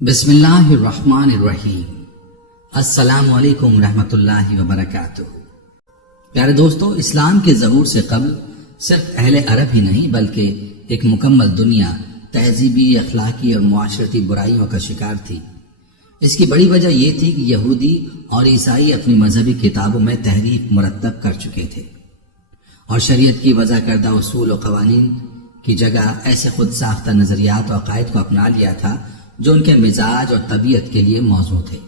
بسم اللہ الرحمن الرحیم۔ السلام علیکم رحمۃ اللہ وبرکاتہ۔ پیارے دوستو، اسلام کے ظہور سے قبل صرف اہل عرب ہی نہیں بلکہ ایک مکمل دنیا تہذیبی، اخلاقی اور معاشرتی برائیوں کا شکار تھی۔ اس کی بڑی وجہ یہ تھی کہ یہودی اور عیسائی اپنی مذہبی کتابوں میں تحریف مرتب کر چکے تھے اور شریعت کی وضع کردہ اصول و قوانین کی جگہ ایسے خود ساختہ نظریات و عقائد کو اپنا لیا تھا جو ان کے مزاج اور طبیعت کے لیے موزوں تھے۔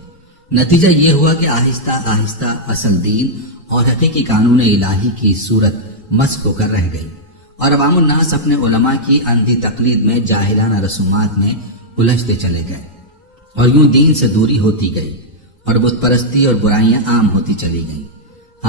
نتیجہ یہ ہوا کہ آہستہ آہستہ اصل دین اور حقیقی قانون الہی کی صورت مسخ ہو کر رہ گئی اور عوام الناس اپنے علماء کی اندھی تقلید میں جاہلانہ رسومات میں الجھتے چلے گئے اور یوں دین سے دوری ہوتی گئی اور بت پرستی اور برائیاں عام ہوتی چلی گئیں۔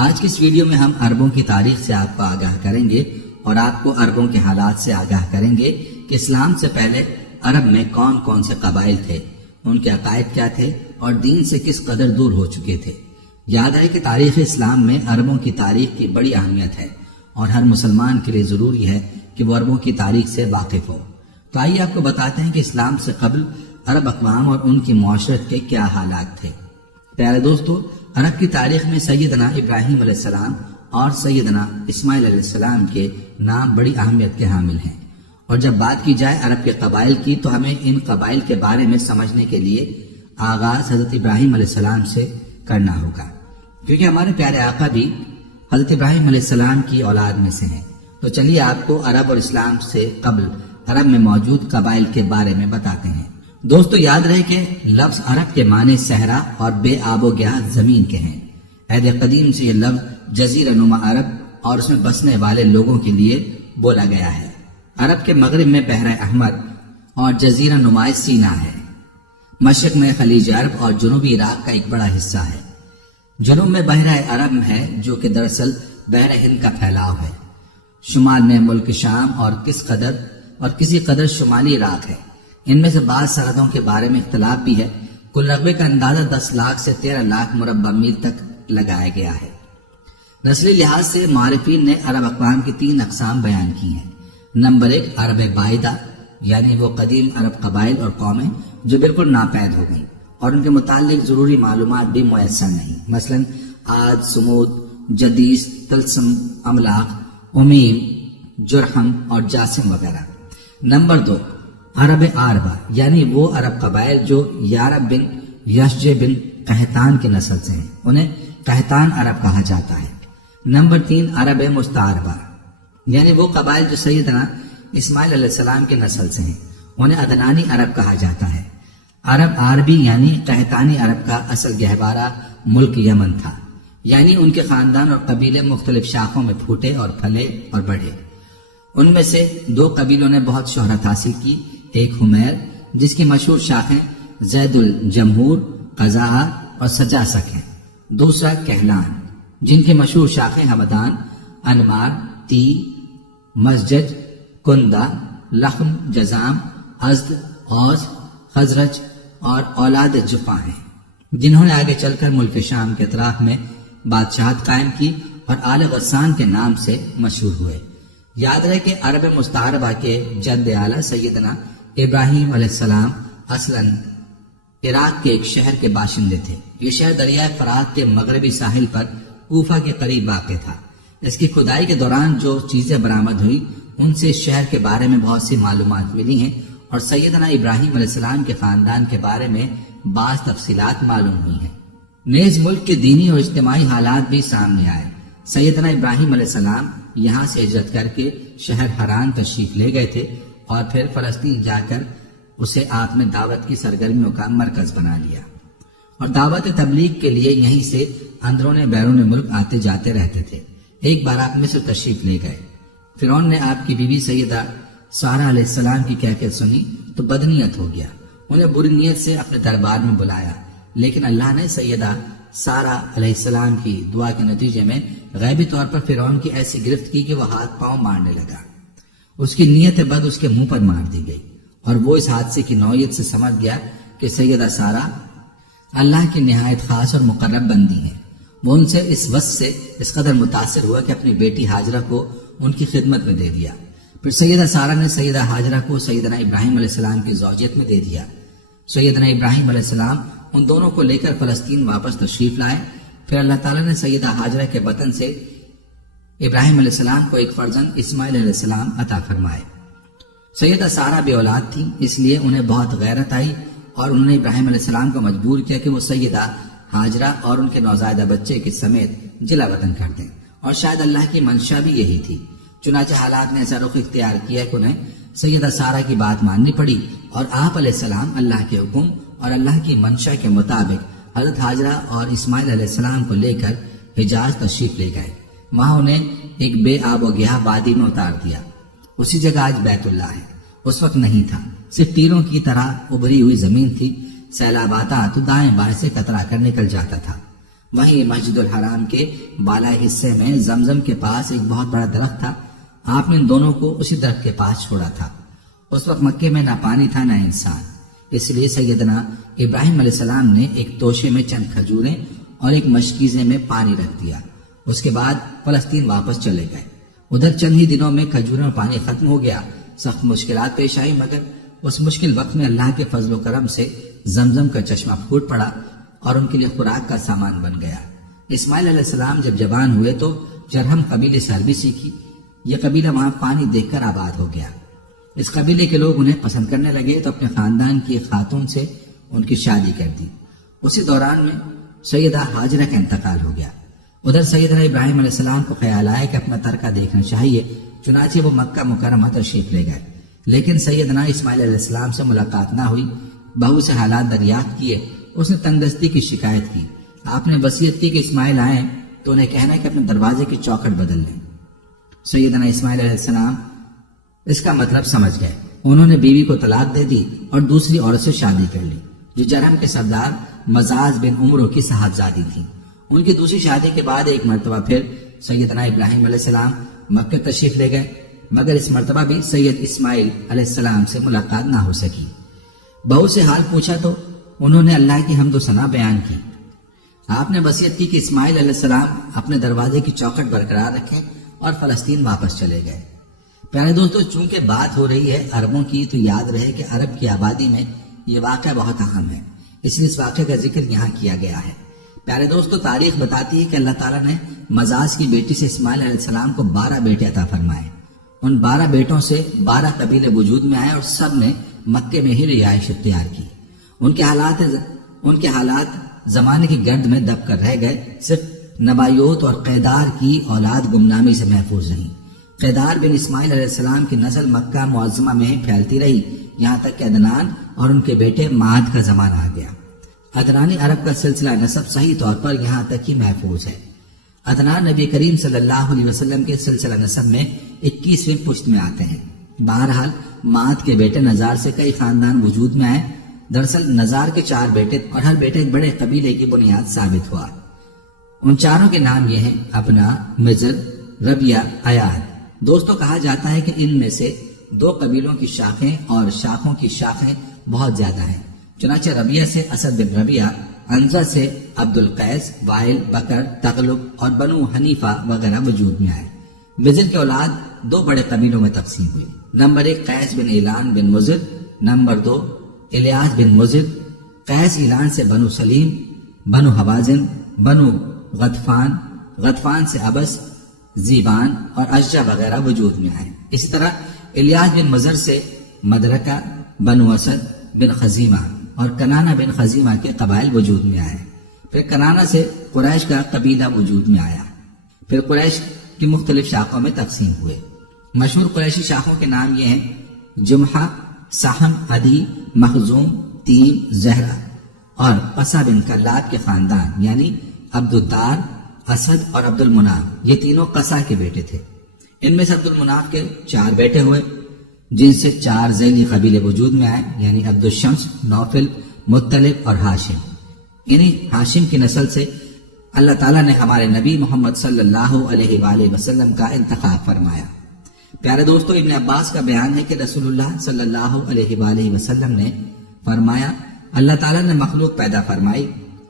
آج کی اس ویڈیو میں ہم عربوں کی تاریخ سے آپ کو آگاہ کریں گے اور آپ کو عربوں کے حالات سے آگاہ کریں گے کہ اسلام سے پہلے عرب میں کون کون سے قبائل تھے، ان کے عقائد کیا تھے اور دین سے کس قدر دور ہو چکے تھے۔ یاد ہے کہ تاریخ اسلام میں عربوں کی تاریخ کی بڑی اہمیت ہے اور ہر مسلمان کے لیے ضروری ہے کہ وہ عربوں کی تاریخ سے واقف ہو۔ تو آئیے آپ کو بتاتے ہیں کہ اسلام سے قبل عرب اقوام اور ان کی معاشرت کے کیا حالات تھے۔ پیارے دوستو، عرب کی تاریخ میں سیدنا ابراہیم علیہ السلام اور سیدنا اسماعیل علیہ السلام کے نام بڑی اہمیت کے حامل ہیں، اور جب بات کی جائے عرب کے قبائل کی تو ہمیں ان قبائل کے بارے میں سمجھنے کے لیے آغاز حضرت ابراہیم علیہ السلام سے کرنا ہوگا، کیونکہ ہمارے پیارے آقا بھی حضرت ابراہیم علیہ السلام کی اولاد میں سے ہیں۔ تو چلیے آپ کو عرب اور اسلام سے قبل عرب میں موجود قبائل کے بارے میں بتاتے ہیں۔ دوستو، یاد رہے کہ لفظ عرب کے معنی صحرا اور بے آب و گیا زمین کے ہیں۔ عہد قدیم سے یہ لفظ جزیرہ نما عرب اور اس میں بسنے والے لوگوں کے لیے بولا گیا ہے۔ عرب کے مغرب میں بحر احمر اور جزیرہ نما سینا ہے، مشرق میں خلیج عرب اور جنوبی عراق کا ایک بڑا حصہ ہے، جنوب میں بحر عرب ہے جو کہ دراصل بحر ہند کا پھیلاؤ ہے، شمال میں ملک شام اور کسی قدر شمالی عراق ہے۔ ان میں سے بعض سرحدوں کے بارے میں اختلاف بھی ہے۔ کل رقبے کا اندازہ 10 لاکھ سے 13 لاکھ مربع میل تک لگایا گیا ہے۔ نسلی لحاظ سے معرفین نے عرب اقوام کی 3 اقسام بیان کی ہیں۔ نمبر 1 عرب بائدہ، یعنی وہ قدیم عرب قبائل اور قومیں جو بالکل ناپید ہو گئیں اور ان کے متعلق ضروری معلومات بھی میسر نہیں، مثلا عاد، سمود، جدیس، تلسم، املاق، امیم، جرحم اور جاسم وغیرہ۔ نمبر 2 عرب عاربہ، یعنی وہ عرب قبائل جو یارب بن یشج بن قحطان کی نسل سے ہیں، انہیں قحطان عرب کہا جاتا ہے۔ نمبر 3 عرب مستعربہ، یعنی وہ قبائل جو سیدنا اسماعیل علیہ السلام کی نسل سے ہیں، انہیں عدنانی عرب کہا جاتا ہے۔ عرب عربی یعنی قحطانی عرب کا اصل گہوارہ ملک یمن تھا، یعنی ان کے خاندان اور قبیلے مختلف شاخوں میں پھوٹے اور پھلے اور بڑھے۔ ان میں سے 2 قبیلوں نے بہت شہرت حاصل کی، ایک حمیر جس کی مشہور شاخیں زید الجمہور، قزاح اور سجاسک ہیں، دوسرا کہلان جن کی مشہور شاخیں ہمدان، انمار، تی، مسجد، کندہ، لخم، جزام، ازد، اوس، خزرج اور اولاد جفا ہیں، جنہوں نے آگے چل کر ملک شام کے اطراف میں بادشاہت قائم کی اور آل غسان کے نام سے مشہور ہوئے۔ یاد رہے کہ عرب مستعربہ کے جد اعلیٰ سیدنا ابراہیم علیہ السلام اصلاً عراق کے ایک شہر کے باشندے تھے۔ یہ شہر دریائے فرات کے مغربی ساحل پر کوفہ کے قریب واقع تھا۔ اس کی کھدائی کے دوران جو چیزیں برآمد ہوئی ان سے اس شہر کے بارے میں بہت سی معلومات ملی ہیں اور سیدنا ابراہیم علیہ السلام کے خاندان کے بارے میں بعض تفصیلات معلوم ہوئی ہیں۔ نیز ملک کے دینی اور اجتماعی حالات بھی سامنے آئے۔ سیدنا ابراہیم علیہ السلام یہاں سے ہجرت کر کے شہر حران تشریف لے گئے تھے اور پھر فلسطین جا کر اسے آپ نے دعوت کی سرگرمیوں کا مرکز بنا لیا اور دعوت تبلیغ کے لیے یہیں سے اندرون بیرون ملک آتے جاتے رہتے تھے۔ ایک بار آپ مصر تشریف لے گئے، فرعون نے آپ کی بیوی سیدہ سارہ علیہ السلام کی کیفیت سنی تو بدنیت ہو گیا، انہیں بری نیت سے اپنے دربار میں بلایا، لیکن اللہ نے سیدہ سارہ علیہ السلام کی دعا کے نتیجے میں غیبی طور پر فرعون کی ایسی گرفت کی کہ وہ ہاتھ پاؤں مارنے لگا۔ اس کی نیت بد اس کے منہ پر مار دی گئی اور وہ اس حادثے کی نوعیت سے سمجھ گیا کہ سیدہ سارہ اللہ کی نہایت خاص اور مقرب بندی ہیں۔ وہ ان سے اس وصف سے اس قدر متاثر ہوا کہ اپنی بیٹی ہاجرہ کو ان کی خدمت میں دے دیا۔ پھر سیدہ سارہ نے سیدہ ہاجرہ کو سیدنا ابراہیم علیہ السلام کی زوجیت میں دے دیا۔ سیدنا ابراہیم علیہ السلام ان دونوں کو لے کر فلسطین واپس تشریف لائے۔ پھر اللہ تعالیٰ نے سیدہ ہاجرہ کے بطن سے ابراہیم علیہ السلام کو ایک فرزند اسماعیل علیہ السلام عطا فرمائے۔ سیدہ سارہ بے اولاد تھی، اس لیے انہیں بہت غیرت آئی اور انہوں نے ابراہیم علیہ السلام کو مجبور کیا کہ وہ سیدہ ہاجرہ اور ان کے نوزائیدہ بچے کے سمیت جلا وطن کر دیں، اور شاید اللہ کی منشا بھی یہی تھی۔ چنانچہ حالات نے ایسا رخ اختیار کیا کہ انہیں سیدہ سارہ کی بات ماننی پڑی اور آپ علیہ السلام اللہ کے حکم اور اللہ کی منشا کے مطابق حضرت ہاجرہ اور اسماعیل علیہ السلام کو لے کر حجاز تشریف لے گئے۔ وہاں انہیں ایک بے آب و گیا وادی میں اتار دیا۔ اسی جگہ آج بیت اللہ ہے، اس وقت نہیں تھا، صرف تیروں کی طرح ابری ہوئی زمین تھی۔ سیلاب آتا تو دائیں بائیں سے کترا کر نکل جاتا تھا۔ وہیں مسجد الحرام کے بالائی حصے میں زمزم کے پاس ایک بہت بڑا درخت تھا۔ آپ نے ان دونوں کو اسی درخت کے پاس چھوڑا تھا۔ اس وقت مکے میں نہ پانی تھا نہ انسان، اس لیے سیدنا ابراہیم علیہ السلام نے ایک توشے میں چند کھجوریں اور ایک مشکیزے میں پانی رکھ دیا۔ اس کے بعد فلسطین واپس چلے گئے۔ ادھر چند ہی دنوں میں کھجوروں اور پانی ختم ہو گیا۔ سخت مشکلات پیش آئی، مگر اس مشکل وقت میں اللہ کے فضل و کرم سے زمزم کا چشمہ پھوٹ پڑا اور ان کے لیے خوراک کا سامان بن گیا۔ اسماعیل علیہ السلام جب جوان ہوئے تو جرہم قبیلے سے عربی سیکھی۔ یہ قبیلہ وہاں پانی دیکھ کر آباد ہو گیا۔ اس قبیلے کے لوگ انہیں پسند کرنے لگے تو اپنے خاندان کی خاتون سے ان کی شادی کر دی۔ اسی دوران میں سیدہ ہاجرہ کا انتقال ہو گیا۔ ادھر سیدنا ابراہیم علیہ السلام کو خیال آیا کہ اپنا ترکہ دیکھنا چاہیے، چنانچہ وہ مکہ مکرمہ تشریف لے گئے۔ لیکن سیدنا اسماعیل علیہ السلام سے ملاقات نہ ہوئی۔ بہو سے حالات دریافت کیے، اس نے تنگ دستی کی شکایت کی۔ آپ نے وصیت کی کہ اسماعیل آئیں تو انہیں کہنا کہ اپنے دروازے کی چوکھٹ بدل لیں۔ سیدنا اسماعیل علیہ السلام اس کا مطلب سمجھ گئے۔ انہوں نے بیوی کو طلاق دے دی اور دوسری عورت سے شادی کر لی، جو جرہم کے سردار مزاز بن عمرو کی صاحبزادی تھی۔ ان کی دوسری شادی کے بعد ایک مرتبہ پھر سیدنا ابراہیم علیہ السلام مکہ تشریف لے گئے، مگر اس مرتبہ بھی سید اسماعیل علیہ السلام سے ملاقات نہ ہو سکی۔ بہو سے حال پوچھا تو انہوں نے اللہ کی حمد و ثنا بیان کی۔ آپ نے وصیت کی کہ اسماعیل علیہ السلام اپنے دروازے کی چوکھٹ برقرار رکھیں اور فلسطین واپس چلے گئے۔ پیارے دوستو، چونکہ بات ہو رہی ہے عربوں کی، تو یاد رہے کہ عرب کی آبادی میں یہ واقعہ بہت اہم ہے، اس لیے اس واقعے کا ذکر یہاں کیا گیا ہے۔ پیارے دوستو، تاریخ بتاتی ہے کہ اللہ تعالیٰ نے مزاز کی بیٹی سے اسماعیل علیہ السلام کو 12 بیٹے عطا فرمائے۔ ان 12 بیٹوں سے 12 قبیلے وجود میں آئے اور سب نے مکے میں ہی رہائش اختیار کی۔ ان کے حالات زمانے کی گرد میں دب کر رہ گئے۔ صرف نبایوت اور قیدار کی اولاد گمنامی سے محفوظ رہی۔ قیدار بن اسماعیل علیہ السلام کی نسل مکہ معظمہ میں پھیلتی رہی، یہاں تک کہ عدنان اور ان کے بیٹے معاد کا زمانہ آ گیا۔ عدنانی عرب کا سلسلہ نسب صحیح طور پر یہاں تک ہی محفوظ ہے۔ عدنان نبی کریم صلی اللہ علیہ وسلم کے سلسلہ نسب میں 21ویں پشت میں آتے ہیں۔ بہرحال معاد کے بیٹے نزار سے کئی خاندان وجود میں آئے۔ دراصل نزار کے 4 بیٹے اور ہر بیٹے ایک بڑے قبیلے کی بنیاد ثابت ہوا۔ ان چاروں کے نام یہ ہیں: ابنا، مضر، ربیہ، ایاد۔ دوستو، کہا جاتا ہے کہ ان میں سے 2 قبیلوں کی شاخیں اور شاخوں کی شاخیں بہت زیادہ ہیں۔ چنانچہ ربیہ سے اسد بن ربیہ، انزا سے عبد القیس، وائل، بکر، تغلب اور بنو حنیفہ وغیرہ وجود میں آئے۔ مضر کے اولاد 2 بڑے قبیلوں میں تقسیم ہوئی۔ نمبر 1 قیس بن اعلان بن مضر، نمبر 2 الیاس بن مضر۔ قیس اعلان سے بنو سلیم، بنو حوازن، بنو غطفان، غطفان سے ابس، زیبان اور اشجع وغیرہ وجود میں آئے۔ اسی طرح الیاس بن مضر سے مدرکہ، بنو اسد بن خزیمہ اور کنانہ بن خزیمہ کے قبائل وجود میں آئے۔ پھر کنانہ سے قریش کا قبیلہ وجود میں آیا۔ پھر قریش کی مختلف شاخوں میں تقسیم ہوئے۔ مشہور قریشی شاخوں کے نام یہ ہیں: جمحہ، سہم، عدی، مخزوم، تیم، زہرہ اور قصہ بن کلاب کے خاندان، یعنی عبد الدار، اسد اور عبد المناف، یہ تینوں قصہ کے بیٹے تھے۔ ان میں سے عبد المناف کے 4 بیٹے ہوئے، جن سے 4 ذیلی قبیلے وجود میں آئے، یعنی عبد الشمس، نوفل، مطلب اور ہاشم۔ انہی ہاشم کی نسل سے اللہ تعالیٰ نے ہمارے نبی محمد صلی اللہ علیہ وآلہ وسلم کا انتخاب فرمایا۔ پیارے دوستو، ابن عباس کا بیان ہے کہ رسول اللہ صلی اللہ علیہ وآلہ وسلم نے فرمایا، اللہ تعالیٰ نے مخلوق پیدا فرمائی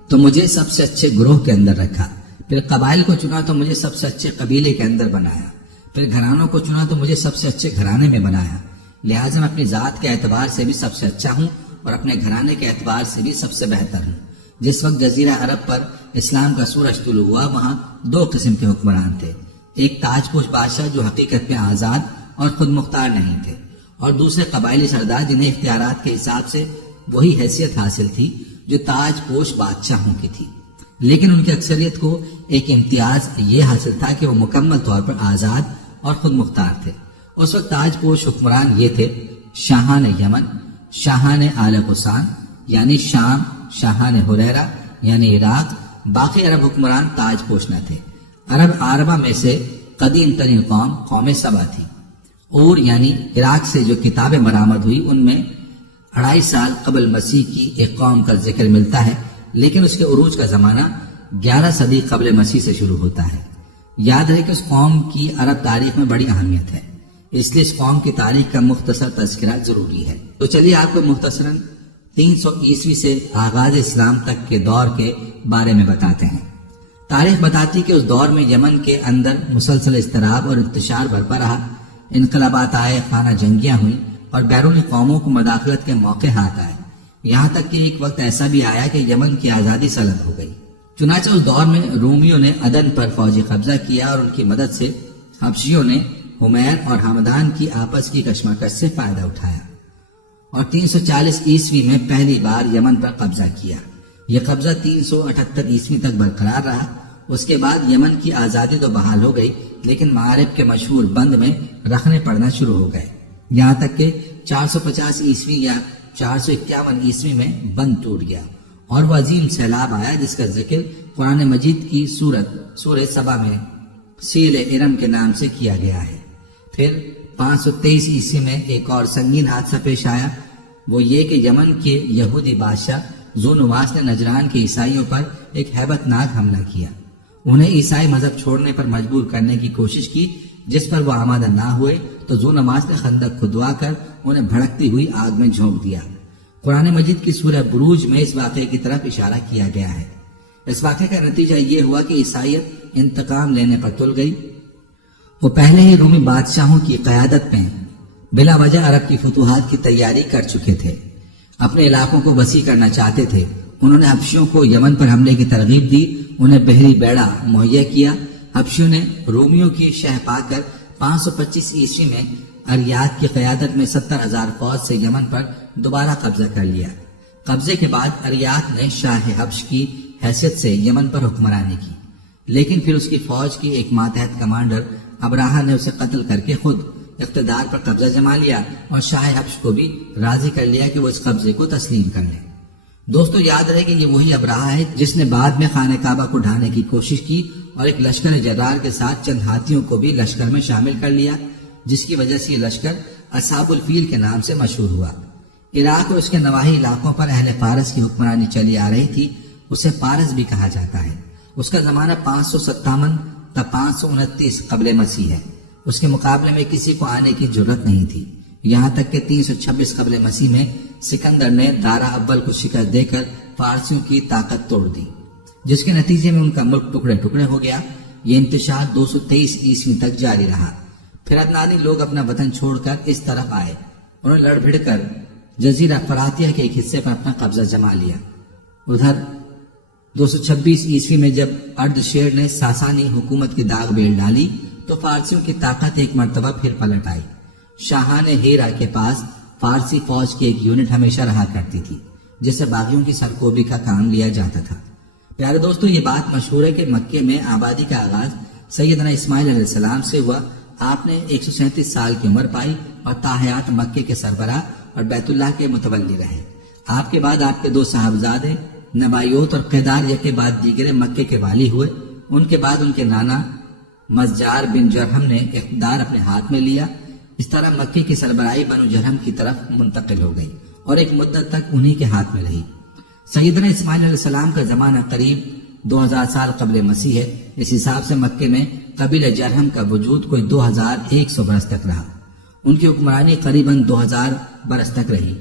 تو مجھے سب سے اچھے گروہ کے اندر رکھا، پھر قبائل کو چنا تو مجھے سب سے اچھے قبیلے کے اندر بنایا، پھر گھرانوں کو چنا تو مجھے سب سے اچھے گھرانے میں بنایا، لہٰذا میں اپنی ذات کے اعتبار سے بھی سب سے اچھا ہوں اور اپنے گھرانے کے اعتبار سے بھی سب سے بہتر ہوں۔ جس وقت جزیرہ عرب پر اسلام کا سورج طلوع ہوا، وہاں دو قسم کے حکمران تھے، ایک تاج پوش بادشاہ جو حقیقت میں آزاد اور خود مختار نہیں تھے، اور دوسرے قبائلی سردار جنہیں اختیارات کے حساب سے وہی حیثیت حاصل تھی جو تاج پوش بادشاہوں کی تھی، لیکن ان کی اکثریت کو ایک امتیاز یہ حاصل تھا کہ وہ مکمل طور پر آزاد اور خود مختار تھے۔ اس وقت تاج پوش حکمران یہ تھے: شاہان یمن، شاہان آل قسان یعنی شام، شاہان حریرہ یعنی عراق۔ باقی عرب حکمران تاج پوش نہ تھے۔ عرب عربہ میں سے قدیم ترین قوم سبا تھی، اور یعنی عراق سے جو کتابیں برآمد ہوئی ان میں 2.5 سال قبل مسیح کی ایک قوم کا ذکر ملتا ہے، لیکن اس کے عروج کا زمانہ 11 صدی قبل مسیح سے شروع ہوتا ہے۔ یاد رہے کہ اس قوم کی عرب تاریخ میں بڑی اہمیت ہے، اس لیے اس قوم کی تاریخ کا مختصر تذکرہ ضروری ہے۔ تو چلیے آپ کو مختصراً 300 عیسوی سے آغاز اسلام تک کے دور کے بارے میں بتاتے ہیں۔ تاریخ بتاتی کہ اس دور میں یمن کے اندر مسلسل اضطراب اور انتشار برپا رہا، انقلابات آئے، خانہ جنگیاں ہوئیں اور بیرونی قوموں کو مداخلت کے موقع ہاتھ آئے، یہاں تک کہ ایک وقت ایسا بھی آیا کہ یمن کی آزادی سلب ہو گئی۔ چنانچہ اس دور میں رومیوں نے عدن پر فوجی قبضہ کیا اور ان کی مدد سے حبشیوں نے حمیر اور ہمدان کی آپس کی کشمکش سے فائدہ اٹھایا اور 340 عیسوی میں پہلی بار یمن پر قبضہ کیا۔ یہ قبضہ 378 عیسوی تک برقرار رہا۔ اس کے بعد یمن کی آزادی تو بحال ہو گئی، لیکن معارب کے مشہور بند میں رکھنے پڑنا شروع ہو گئے، یہاں تک کہ 450 عیسوی یا 451 عیسوی میں بند ٹوٹ گیا اور وہ عظیم سیلاب آیا جس کا ذکر قرآن مجید کی سورہ سبا میں سیل ارم کے نام سے کیا گیا ہے۔ پھر 523 عیسوی میں ایک اور سنگین حادثہ پیش آیا، وہ یہ کہ یمن کے یہودی بادشاہ ذو نواس نے نجران کے عیسائیوں پر ایک ہیبت ناک حملہ کیا، انہیں عیسائی مذہب چھوڑنے پر مجبور کرنے کی کوشش کی، جس پر وہ آمادہ نہ ہوئے تو ذو نواس نے خندق کھدوا کر انہیں بھڑکتی ہوئی آگ میں جھونک دیا۔ قرآن مجید کی سورہ بروج میں اس واقعے کی طرف اشارہ کیا گیا ہے۔ اس واقعے کا نتیجہ یہ ہوا کہ عیسائیت انتقام لینے پر تل گئی۔ وہ پہلے ہی رومی بادشاہوں کی قیادت میں بلا وجہ عرب کی فتوحات کی تیاری کر چکے تھے، اپنے علاقوں کو وسیع کرنا چاہتے تھے۔ انہوں نے حبشیوں کو یمن پر حملے کی ترغیب دی، انہیں بحری بیڑا مہیا کیا۔ حبشیوں نے رومیوں کی شہ پا کر 525 عیسوی میں اریات کی قیادت میں 70,000 فوج سے یمن پر دوبارہ قبضہ کر لیا۔ قبضے کے بعد اریات نے شاہ حبش کی حیثیت سے یمن پر حکمرانی کی، لیکن پھر اس کی فوج کی ایک ماتحت کمانڈر ابراہا نے اسے قتل کر کے خود اقتدار پر قبضہ جما لیا اور شاہ حبش کو بھی راضی کر لیا کہ وہ اس قبضے کو تسلیم کر لیں۔ دوستو یاد رہے کہ یہ وہی ابراہا ہے جس نے بعد میں خانہ کعبہ کو ڈھانے کی کوشش کی اور ایک لشکر جرار کے ساتھ چند ہاتھیوں کو بھی لشکر میں شامل کر لیا، جس کی وجہ سے یہ لشکر اصحاب الفیل کے نام سے مشہور ہوا۔ عراق اور اس کے نواحی علاقوں پر اہل فارس کی حکمرانی چلی آ رہی تھی، اسے پارس بھی کہا جاتا ہے۔ اس کا زمانہ 557 تا 529 قبل مسیح ہے۔ اس کے مقابلے میں کسی کو آنے کی جرت نہیں تھی، یہاں تک کہ 326 قبل مسیح میں سکندر نے دارا اول کو شکست دے کر فارسیوں کی طاقت توڑ دی، جس کے نتیجے میں ان کا ملک ٹکڑے ٹکڑے ہو گیا۔ یہ انتشار 223 عیسوی تک جاری رہا۔ پھر عدنانی لوگ اپنا وطن چھوڑ کر اس طرف آئے، انہوں نے لڑ بھڑ کر جزیرہ فراتیہ کے ایک حصے پر اپنا قبضہ جما لیا۔ ادھر 226 عیسوی میں جب ارد شیر نے ساسانی حکومت کی داغ بیل ڈالی تو فارسیوں کی طاقت ایک مرتبہ پھر پلٹ آئی۔ شاہان ہیرا کے پاس فارسی فوج کی ایک یونٹ ہمیشہ رہا کرتی تھی، جس سے باغیوں کی سرکوبی کا کام لیا جاتا تھا۔ پیارے دوستو، یہ بات مشہور ہے کہ مکے میں آبادی کا آغاز سیدنا اسماعیل علیہ السلام سے ہوا۔ آپ نے 137 سال کی عمر پائی اور تاحیات مکے کے سربراہ اور بیت اللہ کے متولی رہے۔ آپ کے بعد آپ کے 2 صاحبزادے نبایوت اور قیدار یکے بعد دیگرے مکے کے والی ہوئے۔ ان کے بعد ان کے نانا مزجار بن جرہم نے اقتدار اپنے ہاتھ میں لیا۔ اس طرح مکے کی سربراہی بنو جرہم کی طرف منتقل ہو گئی اور ایک مدت تک انہی کے ہاتھ میں رہی۔ سیدنا اسماعیل علیہ السلام کا زمانہ قریب 2000 سال قبل مسیح ہے۔ اس حساب سے مکے میں قبیلہ جرہم کا وجود کوئی 2100 برس تک رہا۔ ان کی حکمرانی قریباً 2000 برس تک رہی۔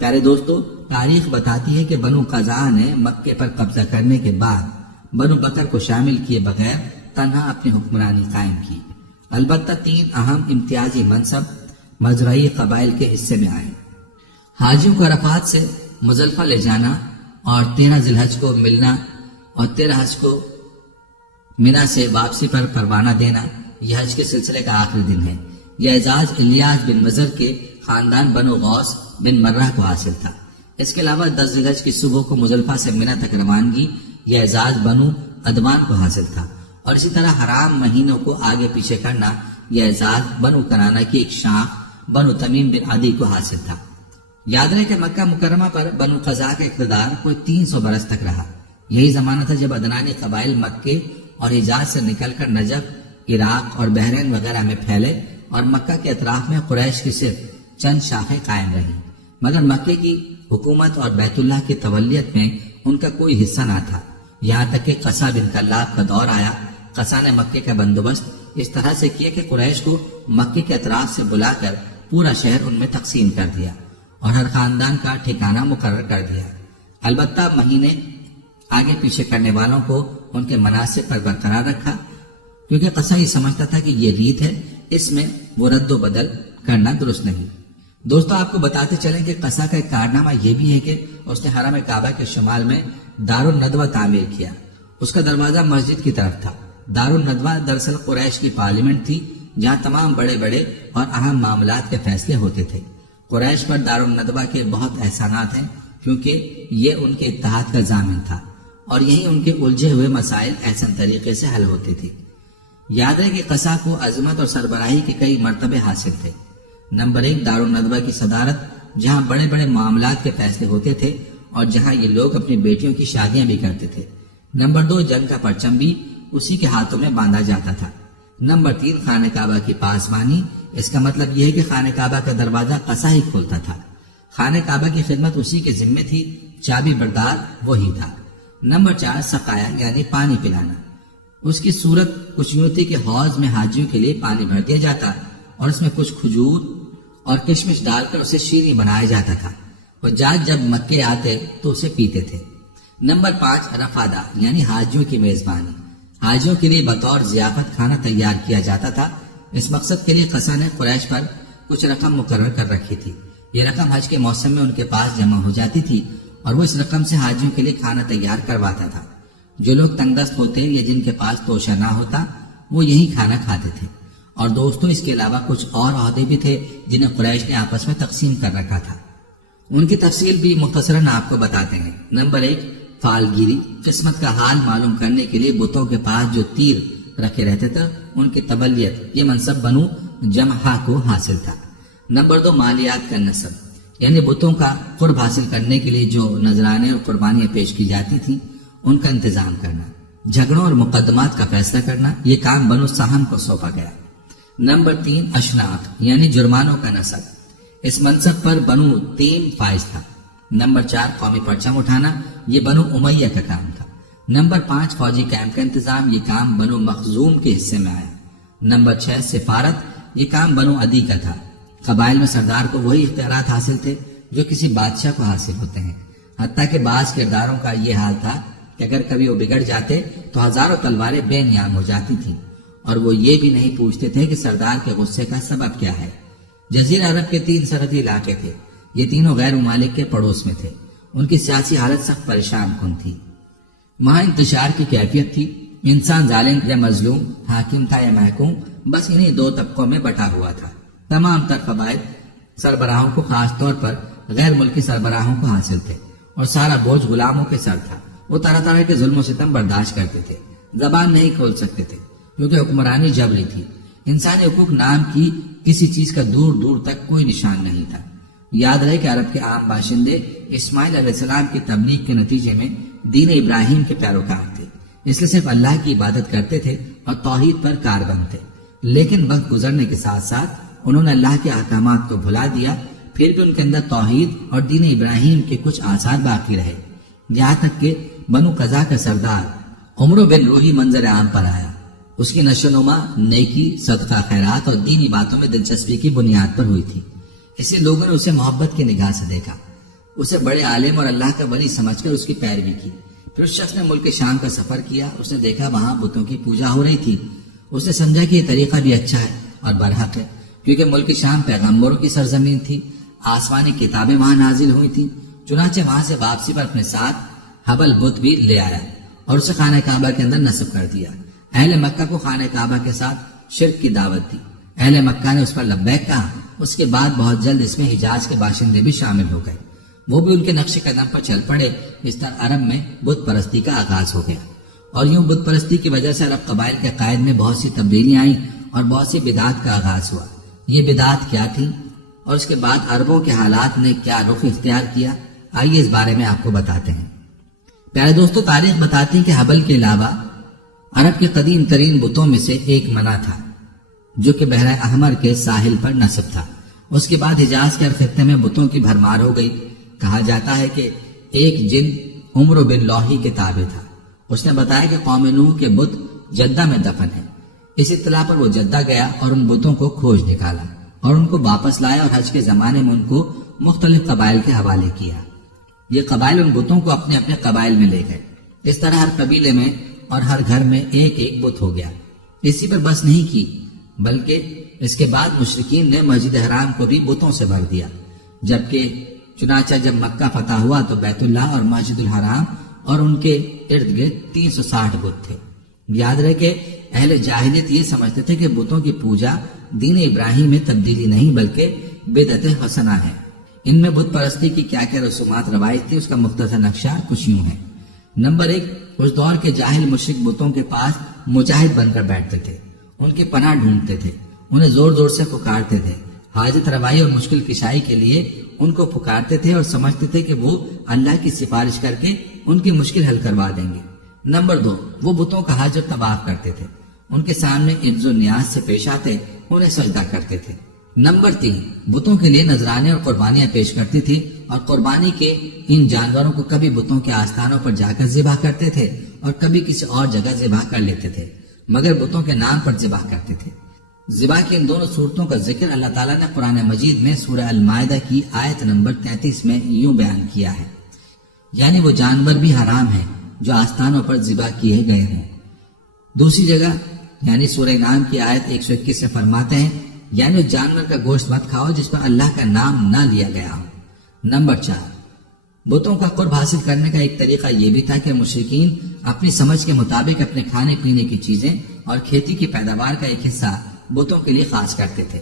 پیارے دوستو، تاریخ بتاتی ہے کہ بنو قزاع نے مکے پر قبضہ کرنے کے بعد بنو بکر کو شامل کیے بغیر تنہا اپنی حکمرانی قائم کی۔ البتہ 3 اہم امتیازی منصب مزرعی قبائل کے حصے میں آئے۔ حاجیوں کو عرفات سے مزدلفہ لے جانا اور 13 ذی الحج کو ملنا اور 13 حج کو مینا سے واپسی پر پروانہ دینا یہ حج کے سلسلے کا آخری دن ہے۔ یہ اعزاز الیاس بن مضر کے خاندان بنو غوث بن مرہ کو حاصل تھا۔ اس کے علاوہ 10 ذی الحج کی صبح کو مزدلفہ سے مینا تک روانگی یہ اعزاز بنو عدوان کو حاصل تھا، اور اسی طرح حرام مہینوں کو آگے پیچھے کرنا یہ اعزاز بنو کنانہ کی ایک شاخ بنو تمیم بن عدی کو حاصل تھا۔ یاد رہے کہ مکہ مکرمہ پر بنو قزا کا اقتدار کوئی 300 برس تک رہا۔ یہی زمانہ تھا جب عدنانی قبائل مکے اور حجاز سے نکل کر نجف، عراق اور بحرین وغیرہ میں پھیلے، اور مکہ کے اطراف میں قریش کی صرف چند شاخیں قائم رہی، مگر مکے کی حکومت اور بیت اللہ کی تولیت میں ان کا کوئی حصہ نہ تھا، یہاں تک کہ قصا بن کلاب کا دور آیا۔ قصا نے مکے کا بندوبست اس طرح سے کیا کہ قریش کو مکے کے اطراف سے بلا کر پورا شہر ان میں تقسیم کر دیا اور ہر خاندان کا ٹھکانہ مقرر کر دیا۔ البتہ مہینے آگے پیچھے کرنے والوں کو ان کے مناسب پر برقرار رکھا، کیونکہ قصا یہ سمجھتا تھا کہ یہ ریت ہے، اس میں وہ رد و بدل کرنا درست نہیں۔ دوستو آپ کو بتاتے چلیں کہ قصا کا ایک کارنامہ یہ بھی ہے کہ اس نے حرم کعبہ کے شمال میں دار الندوہ تعمیر کیا۔ اس کا دروازہ مسجد کی طرف تھا۔ دار الندوہ دراصل قریش کی پارلیمنٹ تھی، جہاں تمام بڑے بڑے اور اہم معاملات کے فیصلے ہوتے تھے۔ قریش پر دار الندوہ کے بہت احسانات ہیں، کیونکہ یہ ان کے اتحاد کا ضامن تھا اور یہیں ان کے الجھے ہوئے مسائل احسن طریقے سے حل ہوتے تھے۔ یاد ہے کہ قصا کو عظمت اور سربراہی کے کئی مرتبے حاصل تھے۔ نمبر 1 دار الندوہ کی صدارت، جہاں بڑے بڑے معاملات کے فیصلے ہوتے تھے اور جہاں یہ لوگ اپنی بیٹیوں کی شادیاں بھی کرتے تھے۔ نمبر 2 جنگ کا پرچم بھی اسی کے ہاتھوں میں باندھا جاتا تھا۔ نمبر 3 خانہ کعبہ کی پاسبانی، اس کا مطلب یہ ہے کہ خانہ کعبہ کا دروازہ قصا ہی کھولتا تھا۔ خانہ کعبہ کی خدمت اسی کے ذمے تھی، چابی بردار وہی تھا۔ نمبر 4 سقایا یعنی پانی پلانا، اس کی صورت کچھ یوں تھی کہ حوض میں حاجیوں کے لیے پانی بھر دیا جاتا اور اس میں کچھ کھجور اور کشمش ڈال کر اسے شیریں بنایا جاتا تھا۔ وہ جاج جب مکے آتے تو اسے پیتے تھے۔ نمبر 5 رفادہ یعنی حاجیوں کی میزبانی، حاجیوں کے لیے بطور ضیافت کھانا تیار کیا جاتا تھا۔ اس مقصد کے لیے قصا نے قریش پر کچھ رقم مقرر کر رکھی تھی۔ یہ رقم حج کے موسم میں ان کے پاس جمع ہو جاتی تھی اور وہ اس رقم سے حاجیوں کے لیے کھانا تیار کرواتا تھا۔ جو لوگ تنگ دست ہوتے یا جن کے پاس توشہ نہ ہوتا وہ یہی کھانا کھاتے تھے۔ اور دوستوں اس کے علاوہ کچھ اور عہدے بھی تھے جنہیں قریش نے آپس میں تقسیم کر رکھا تھا، ان کی تفصیل بھی مختصراً آپ کو بتاتے ہیں۔ نمبر 1 فال گیری، قسمت کا حال معلوم کرنے کے لیے بتوں کے پاس جو تیر رکھے رہتے تھے ان کی تبلیت، یہ منصب بنو جمحہ کو حاصل تھا۔ نمبر 2 مالیات کا نصب، یعنی بتوں کا قرب حاصل کرنے کے لیے جو نذرانے اور قربانیاں پیش کی جاتی تھیں ان کا انتظام کرنا۔ جھگڑوں اور مقدمات کا فیصلہ کرنا، یہ کام بنو سہم کو سونپا گیا۔ نمبر 3 اشناق یعنی جرمانوں کا نصب، اس منصب پر بنو تیم فائز تھا۔ نمبر 4 قومی پرچم اٹھانا، یہ بنو امیہ کا کام تھا۔ نمبر 5 فوجی کیمپ کا انتظام، یہ کام بنو مخزوم کے حصے میں آیا۔ نمبر 6 سفارت، یہ کام بنو عدی کا تھا۔ قبائل میں سردار کو وہی اختیارات حاصل تھے جو کسی بادشاہ کو حاصل ہوتے ہیں، حتیٰ کہ بعض کرداروں کا یہ حال تھا کہ اگر کبھی وہ بگڑ جاتے تو ہزاروں تلواریں بے نیام ہو جاتی تھیں، اور وہ یہ بھی نہیں پوچھتے تھے کہ سردار کے غصے کا سبب کیا ہے۔ جزیرہ عرب کے 3 سرحدی علاقے تھے، یہ تینوں غیر ممالک کے پڑوس میں تھے۔ ان کی سیاسی حالت سخت پریشان کن تھی، وہاں انتشار کی کیفیت تھی، انسان ظالم یا مظلوم، حاکم تھا یا محکوم، بس انہی 2 طبقوں میں بٹا ہوا تھا۔ تمام تر قبائل سربراہوں کو، خاص طور پر غیر ملکی سربراہوں کو حاصل تھے، اور سارا بوجھ غلاموں کے سر تھا۔ وہ طرح طرح کے ظلم و ستم برداشت کرتے تھے، زبان نہیں کھول سکتے تھے کیونکہ حکمرانی جبری تھی۔ انسانی حقوق نام کی کسی چیز کا دور دور تک کوئی نشان نہیں تھا۔ یاد رہے کہ عرب کے عام باشندے اسماعیل علیہ السلام کی تبلیغ کے نتیجے میں دین ابراہیم کے پیروکار تھے، اس لیے صرف اللہ کی عبادت کرتے تھے اور توحید پر کاربند تھے۔ لیکن وقت گزرنے کے ساتھ ساتھ انہوں نے اللہ کے احکامات کو بھلا دیا، پھر بھی ان کے اندر توحید اور دین ابراہیم کے کچھ آثار باقی رہے، یہاں تک کہ بنو قزا کا سردار عمر بن روحی منظر عام پر آیا۔ اس کی نشو نما نیکی، صدقہ خیرات اور دینی باتوں میں دلچسپی کی بنیاد پر ہوئی تھی، اس لیے لوگوں نے اسے محبت کی نگاہ سے دیکھا، اسے بڑے عالم اور اللہ کا ولی سمجھ کر اس کی پیروی کی۔ پھر اس شخص نے ملک شام کا سفر کیا، اس نے دیکھا وہاں بتوں کی پوجا ہو رہی تھی۔ اس نے سمجھا کہ یہ طریقہ بھی اچھا ہے اور برحق ہے، کیونکہ ملک شام پیغمبروں کی سرزمین تھی، آسمانی کتابیں وہاں نازل ہوئی تھیں چنانچہ وہاں سے واپسی پر اپنے ساتھ حبل بت بھی لے آیا اور اسے خانہ کعبہ کے اندر نصب کر دیا۔ اہل مکہ کو خانہ کعبہ کے ساتھ شرک کی دعوت دی۔ اہل مکہ نے اس پر لبیک کہا۔ اس کے بعد بہت جلد اس میں حجاز کے باشندے بھی شامل ہو گئے، وہ بھی ان کے نقش قدم پر چل پڑے۔ اس طرح عرب میں بت پرستی کا آغاز ہو گیا، اور یوں بت پرستی کی وجہ سے عرب قبائل کے عقائد میں بہت سی تبدیلیاں آئیں اور بہت سی بدعات کا آغاز ہوا۔ یہ بدعات کیا تھی اور اس کے بعد عربوں کے حالات نے کیا رخ اختیار کیا، آئیے اس بارے میں آپ کو بتاتے ہیں۔ پیارے دوستو، تاریخ بتاتی ہے کہ حبل کے علاوہ عرب کے قدیم ترین بتوں میں سے ایک منع تھا، جو کہ بحر احمر کے ساحل پر نصب تھا۔ اس کے بعد حجاز کے ہر خطے میں بتوں کی بھرمار ہو گئی۔ کہا جاتا ہے کہ ایک جن عمر بن لوحی کے تابع تھا، اس نے بتایا کہ قوم نوح کے بت جدہ میں دفن ہے۔ اس اطلاع پر وہ جدہ گیا اور ان بتوں کو کھوج نکالا اور ان کو واپس لایا اور حج کے زمانے میں ان کو مختلف قبائل کے حوالے کیا۔ یہ قبائل ان بتوں کو اپنے اپنے قبائل میں لے گئے۔ اس طرح ہر قبیلے میں اور ہر گھر میں ایک ایک بت ہو گیا۔ اسی پر بس نہیں کی، بلکہ اس کے بعد مشرکین نے مسجد حرام کو بھی بتوں سے بھر دیا، جبکہ چنانچہ جب مکہ فتح ہوا تو بیت اللہ اور مسجد الحرام اور ان کے ارد گرد 360 بت تھے۔ یاد رہے کہ اہل جاہلیت یہ سمجھتے تھے کہ بتوں کی پوجا دین ابراہیم میں تبدیلی نہیں بلکہ بدعت حسنہ ہے۔ ان میں بت پرستی کی کیا کیا رسومات روایت تھی، اس کا مختصر نقشہ کچھ یوں ہے۔ نمبر 1، اس دور کے جاہل مشرک بتوں کے پاس مجاہد بن کر بیٹھتے تھے، ان کی پناہ ڈھونڈتے تھے، انہیں زور زور سے پکارتے تھے، حاجت روائی اور مشکل کشائی کے لیے ان کو پکارتے تھے اور سمجھتے تھے کہ وہ اللہ کی سفارش کر کے ان کی مشکل حل کروا دیں گے۔ نمبر 2، وہ بتوں کا حج اور طواف کرتے تھے، ان کے سامنے عجز و نیاز سے پیش آتے، انہیں سجدہ کرتے تھے۔ نمبر 3، بتوں کے لیے نذرانے اور قربانیاں پیش کرتی تھی، اور قربانی کے ان جانوروں کو کبھی بتوں کے آستانوں پر جا کر ذبح کرتے تھے اور کبھی کسی اور جگہ ذبح کر لیتے تھے، مگر بتوں کے نام پر ذبح کرتے تھے۔ ذبح کی ان دونوں صورتوں کا ذکر اللہ تعالیٰ نے قرآن مجید میں سورہ المائدہ کی آیت نمبر 33 میں یوں بیان کیا ہے، یعنی وہ جانور بھی حرام ہیں جو آستانوں پر ذبح کیے گئے ہوں۔ دوسری جگہ یعنی سورہ انعام کی آیت 121 سے فرماتے ہیں، یعنی اس جانور کا گوشت مت کھاؤ جس پر اللہ کا نام نہ لیا گیا ہو۔ نمبر 4، بتوں کا قرب حاصل کرنے کا ایک طریقہ یہ بھی تھا کہ مشرکین اپنی سمجھ کے مطابق اپنے کھانے پینے کی چیزیں اور کھیتی کی پیداوار کا ایک حصہ بتوں کے لیے خاص کرتے تھے۔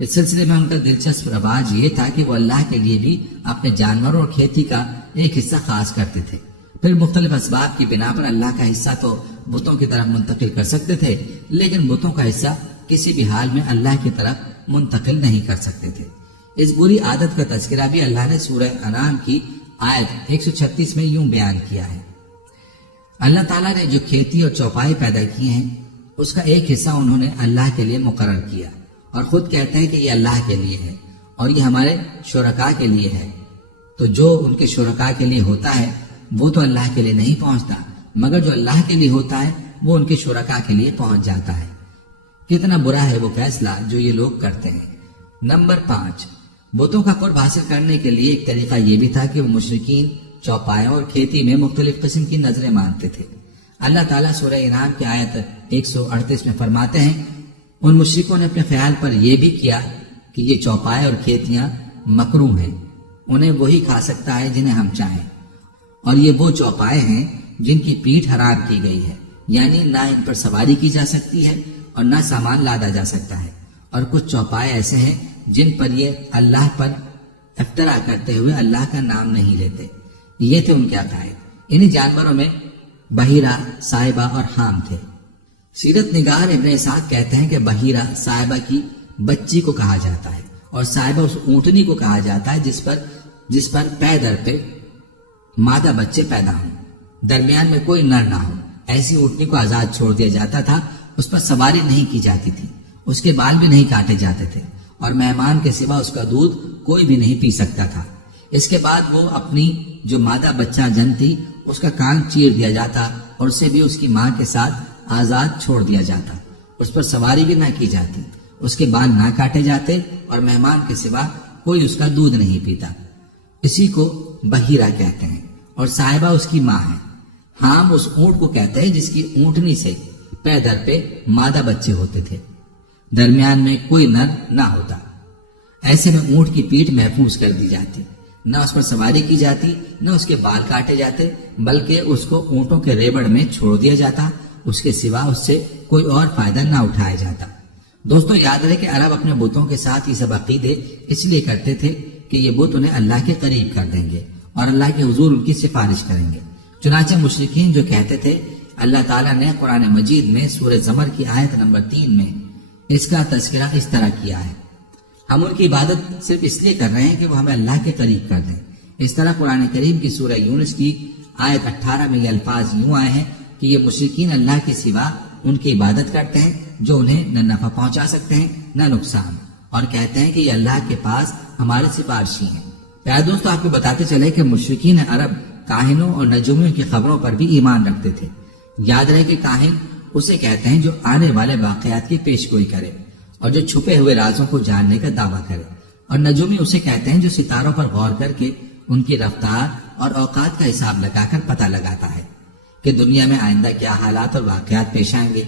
اس سلسلے میں ان کا دلچسپ رواج یہ تھا کہ وہ اللہ کے لیے بھی اپنے جانوروں اور کھیتی کا ایک حصہ خاص کرتے تھے، پھر مختلف اسباب کی بنا پر اللہ کا حصہ تو بتوں کی طرف منتقل کر سکتے تھے، لیکن بتوں کا حصہ کسی بھی حال میں اللہ کی طرف منتقل نہیں کر سکتے تھے۔ اس بری عادت کا تذکرہ بھی اللہ نے سورہ انعام کی آیت 136 میں یوں بیان کیا ہے، اللہ تعالیٰ نے جو کھیتی اور چوپائے پیدا کیے ہیں اس کا ایک حصہ انہوں نے اللہ کے لیے مقرر کیا، اور خود کہتے ہیں کہ یہ اللہ کے لیے ہے اور یہ ہمارے شرکاء کے لیے ہے۔ تو جو ان کے شرکاء کے لیے ہوتا ہے وہ تو اللہ کے لیے نہیں پہنچتا، مگر جو اللہ کے لیے ہوتا ہے وہ ان کے شرکاء کے لیے پہنچ جاتا ہے۔ کتنا برا ہے وہ فیصلہ جو یہ لوگ کرتے ہیں۔ نمبر 5، بتوں کا قرب حاصل کرنے کے لیے ایک طریقہ یہ بھی تھا کہ وہ مشرکین چوپایوں اور کھیتی میں مختلف قسم کی نظریں مانتے تھے۔ اللہ تعالیٰ سورہ انعام کی آیت 138 میں فرماتے ہیں، ان مشرکوں نے اپنے خیال پر یہ بھی کیا کہ یہ چوپائے اور کھیتیاں مکروہ ہیں، انہیں وہی کھا سکتا ہے جنہیں ہم چاہیں، اور یہ وہ چوپائے ہیں جن کی پیٹھ حرام کی گئی ہے، یعنی نہ ان پر سواری کی جا سکتی ہے اور نہ سامان لادا جا سکتا ہے، اور کچھ چوپائے ایسے ہیں جن پر یہ اللہ پر افترا کرتے ہوئے اللہ کا نام نہیں لیتے۔ یہ تھے ان کے عقائد۔ انہی جانوروں میں بحیرہ، صائبہ اور حام تھے۔ سیرت نگار ابن اسحاق کہتے ہیں کہ بحیرہ صائبہ کی بچی کو کہا جاتا ہے، اور صائبہ اس اونٹنی کو کہا جاتا ہے جس پر پے در پہ مادہ بچے پیدا ہوں، درمیان میں کوئی نر نہ ہو۔ ایسی اونٹنی کو آزاد چھوڑ دیا جاتا تھا، اس پر سواری نہیں کی جاتی تھی، اس کے بال بھی نہیں کاٹے جاتے تھے، اور مہمان کے سوا اس کا دودھ کوئی بھی نہیں پی سکتا تھا۔ اس کے بعد وہ اپنی جو مادہ بچہ جنتی اس کا کان چیر دیا جاتا اور اسے بھی اس کی ماں کے ساتھ آزاد چھوڑ دیا جاتا، اس پر سواری بھی نہ کی جاتی، اس کے بال نہ کاٹے جاتے، اور مہمان کے سوا کوئی اس کا دودھ نہیں پیتا۔ اسی کو بحیرہ کہتے ہیں، اور صائبہ اس کی ماں ہے۔ حام اس اونٹ کو کہتے ہیں جس کی اونٹنی سے پے در پہ مادہ بچے ہوتے تھے، درمیان میں کوئی نر نہ ہوتا۔ ایسے میں اونٹ کی پیٹھ محفوظ کر دی جاتی۔ نہ اس پر سواری کی جاتی، نہ اس کے بال کاٹے جاتے، بلکہ اس کو اونٹوں کے ریبڑ میں چھوڑ دیا جاتا، اس کے سوا اس سے کوئی اور فائدہ نہ اٹھایا جاتا۔ دوستوں یاد رہے کہ عرب اپنے بتوں کے ساتھ یہ سب عقیدے اس لیے کرتے تھے کہ یہ بت انہیں اللہ کے قریب کر دیں گے اور اللہ کے حضور ان کی سفارش کریں گے۔ چنانچہ مشرکین جو کہتے تھے، اللہ تعالیٰ نے قرآن مجید میں سورہ زمر کی آیت نمبر 3 میں اس کا تذکرہ اس طرح کیا ہے، ہم ان کی عبادت صرف اس لیے کر رہے ہیں کہ وہ ہمیں اللہ کے قریب کر دیں۔ اس طرح قرآن کریم کی سورہ یونس کی آیت 18 میں یہ الفاظ یوں آئے ہیں کہ یہ مشرکین اللہ کے سوا ان کی عبادت کرتے ہیں جو انہیں نہ نفع پہنچا سکتے ہیں نہ نقصان، اور کہتے ہیں کہ یہ اللہ کے پاس ہمارے سفارشی ہیں۔ پیارے دوستو، آپ کو بتاتے چلے کہ مشرکین عرب کاہنوں اور نجومیوں کی خبروں پر بھی ایمان رکھتے تھے۔ یاد رہے کہ کاہن اسے کہتے ہیں جو آنے والے واقعات کی پیش گوئی کرے اور جو چھپے ہوئے رازوں کو جاننے کا دعویٰ کرے، اور نجومی اسے کہتے ہیں جو ستاروں پر غور کر کے ان کی رفتار اور اوقات کا حساب لگا کر پتہ لگاتا ہے کہ دنیا میں آئندہ کیا حالات اور واقعات پیش آئیں گے۔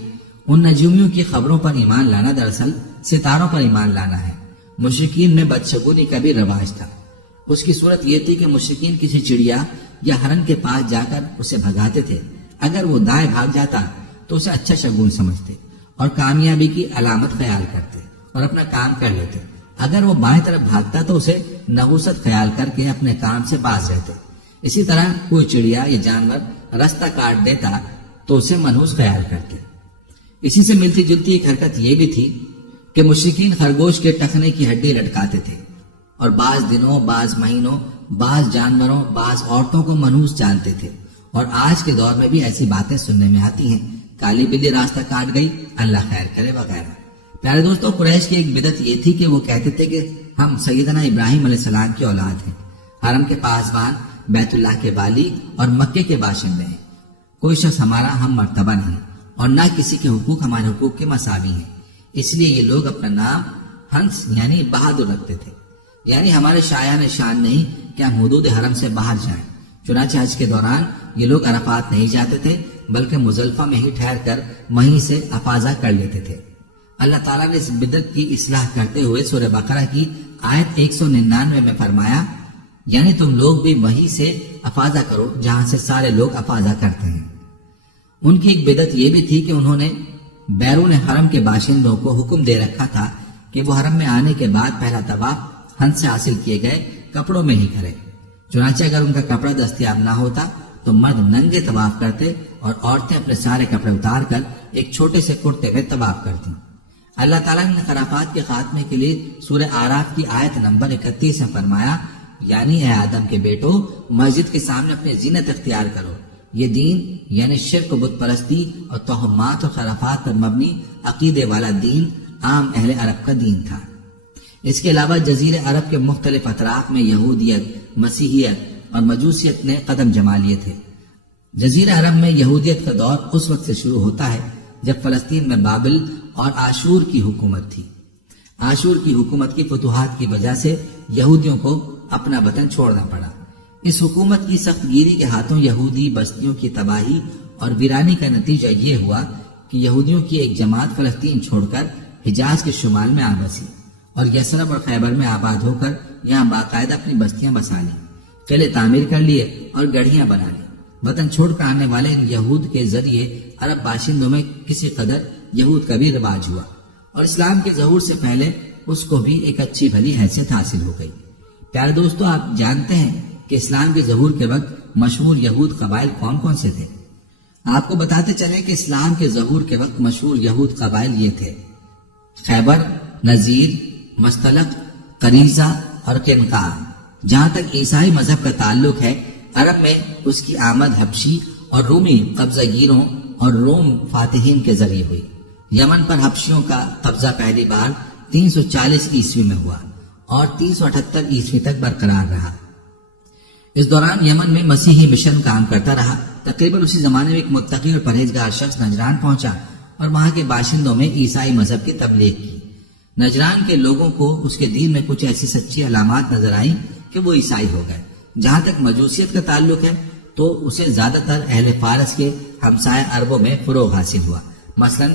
ان نجومیوں کی خبروں پر ایمان لانا دراصل ستاروں پر ایمان لانا ہے۔ مشرکین میں بدشگونی کا بھی رواج تھا۔ اس کی صورت یہ تھی کہ مشرکین کسی چڑیا یا ہرن کے پاس جا کر اسے بھگاتے تھے، اگر وہ دائیں بھاگ جاتا تو اسے اچھا شگون سمجھتے اور کامیابی کی علامت خیال کرتے اور اپنا کام کر لیتے، اگر وہ بائیں طرف بھاگتا تو اسے نحوست خیال کر کے اپنے کام سے باز رہتے۔ اسی طرح کوئی چڑیا یا جانور رستہ کاٹ دیتا تو اسے منحوس خیال کرتے۔ اسی سے ملتی جلتی ایک حرکت یہ بھی تھی کہ مشرکین خرگوش کے ٹخنے کی ہڈی لٹکاتے تھے اور بعض دنوں، بعض مہینوں، بعض جانوروں، بعض عورتوں کو منحوس جانتے تھے، اور آج کے دور میں بھی ایسی باتیں سننے میں آتی ہیں، کالی بلی راستہ کاٹ گئی، اللہ خیر کرے وغیرہ۔ پیارے دوستو، قریش کی ایک بدعت یہ تھی کہ وہ کہتے تھے کہ ہم سیدنا ابراہیم علیہ السلام کی اولاد ہیں، حرم کے پاسبان، بیت اللہ کے والی اور مکے کے باشندے ہیں، کوئی شخص ہمارا ہم مرتبہ نہیں اور نہ کسی کے حقوق ہمارے حقوق کے مساوی ہیں۔ اس لیے یہ لوگ اپنا نام ہنس یعنی بہادر رکھتے تھے، یعنی ہمارے شایان شان نہیں کہ ہم حدود حرم سے باہر جائیں۔ چنانچہ حج کے دوران یہ لوگ عرفات نہیں جاتے تھے بلکہ مزدلفہ میں ہی ٹھہر کر وہیں سے افاضہ کر لیتے تھے۔ اللہ تعالیٰ نے اس بدعت کی اصلاح کرتے ہوئے سورہ بقرہ کی آیت 199 میں فرمایا، یعنی تم لوگ بھی وہیں سے افاضہ کرو جہاں سے سارے لوگ افاضہ کرتے ہیں۔ ان کی ایک بدعت یہ بھی تھی کہ انہوں نے بیرون حرم کے باشندوں کو حکم دے رکھا تھا کہ وہ حرم میں آنے کے بعد پہلا طواف ہنس سے حاصل کیے گئے کپڑوں میں ہی کرے۔ چنانچہ اگر ان کا کپڑا دستیاب نہ ہوتا تو مرد ننگے طواف کرتے اور عورتیں اپنے سارے کپڑے اتار کر ایک چھوٹے سے کرتے میں طواف کرتی۔ اللہ تعالیٰ نے خرافات کے خاتمے کے لیے سورہ اعراف کی آیت نمبر 31 میں فرمایا، یعنی اے آدم کے بیٹو، مسجد کے سامنے اپنی زینت اختیار کرو۔ یہ دین یعنی شرک و بت پرستی اور توہمات اور خرافات پر مبنی عقیدے والا دین عام اہل عرب کا دین تھا۔ اس کے علاوہ جزیرے عرب کے مختلف اطراف میں یہودیت، مسیحیت اور مجوسیت نے قدم جما لیے تھے۔ جزیرہ عرب میں یہودیت کا دور اس وقت سے شروع ہوتا ہے جب فلسطین میں بابل اور آشور کی حکومت تھی۔ آشور کی حکومت کی فتوحات کی وجہ سے یہودیوں کو اپنا وطن چھوڑنا پڑا۔ اس حکومت کی سخت گیری کے ہاتھوں یہودی بستیوں کی تباہی اور ویرانی کا نتیجہ یہ ہوا کہ یہودیوں کی ایک جماعت فلسطین چھوڑ کر حجاز کے شمال میں آ بسی اور یثرب اور خیبر میں آباد ہو کر یہاں باقاعدہ اپنی بستیاں بسا لیں، قلعے تعمیر کر لیے اور گڑھیاں بنا لی۔ وطن چھوڑ کر آنے والے ان یہود کے ذریعے عرب باشندوں میں کسی قدر یہود کا بھی رواج ہوا اور اسلام کے ظہور سے پہلے اس کو بھی ایک اچھی بھلی حیثیت حاصل ہو گئی۔ پیارے دوستو، آپ جانتے ہیں کہ اسلام کے ظہور کے وقت مشہور یہود قبائل کون کون سے تھے؟ آپ کو بتاتے چلیں کہ اسلام کے ظہور کے وقت مشہور یہود قبائل یہ تھے: خیبر، نذیر، مستلق، قریظہ اور قینقاع۔ جہاں تک عیسائی مذہب کا تعلق ہے، عرب میں اس کی آمد حبشی اور رومی قبضہ گیروں اور روم فاتحین کے ذریعے ہوئی۔ یمن پر حبشیوں کا قبضہ پہلی بار 340 عیسوی میں ہوا اور 378 عیسوی تک برقرار رہا۔ اس دوران یمن میں مسیحی مشن کام کرتا رہا۔ تقریباً اسی زمانے میں ایک متقی اور پرہیزگار شخص نجران پہنچا اور وہاں کے باشندوں میں عیسائی مذہب کی تبلیغ کی۔ نجران کے لوگوں کو اس کے دین میں کچھ ایسی سچی علامات نظر آئیں کہ وہ عیسائی ہو گئے۔ جہاں تک مجوسیت کا تعلق ہے تو اسے زیادہ تر اہل فارس کے ہمسائے عربوں میں فروغ حاصل ہوا، مثلا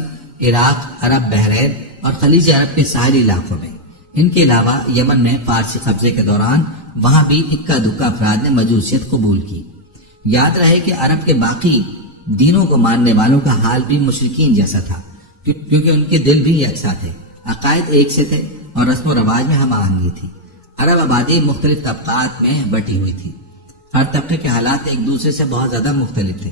عراق، عرب بحرین اور خلیج عرب کے ساحلی علاقوں میں۔ ان کے علاوہ یمن میں فارسی قبضے کے دوران وہاں بھی اکا دکا افراد نے مجوسیت قبول کی۔ یاد رہے کہ عرب کے باقی دینوں کو ماننے والوں کا حال بھی مشرکین جیسا تھا، کیونکہ ان کے دل بھی یکساں تھے، عقائد ایک سے تھے اور رسم و رواج میں ہم آہنگی تھی۔ عرب آبادی مختلف طبقات میں بٹی ہوئی تھی، ہر طبقے کے حالات ایک دوسرے سے بہت زیادہ مختلف تھے۔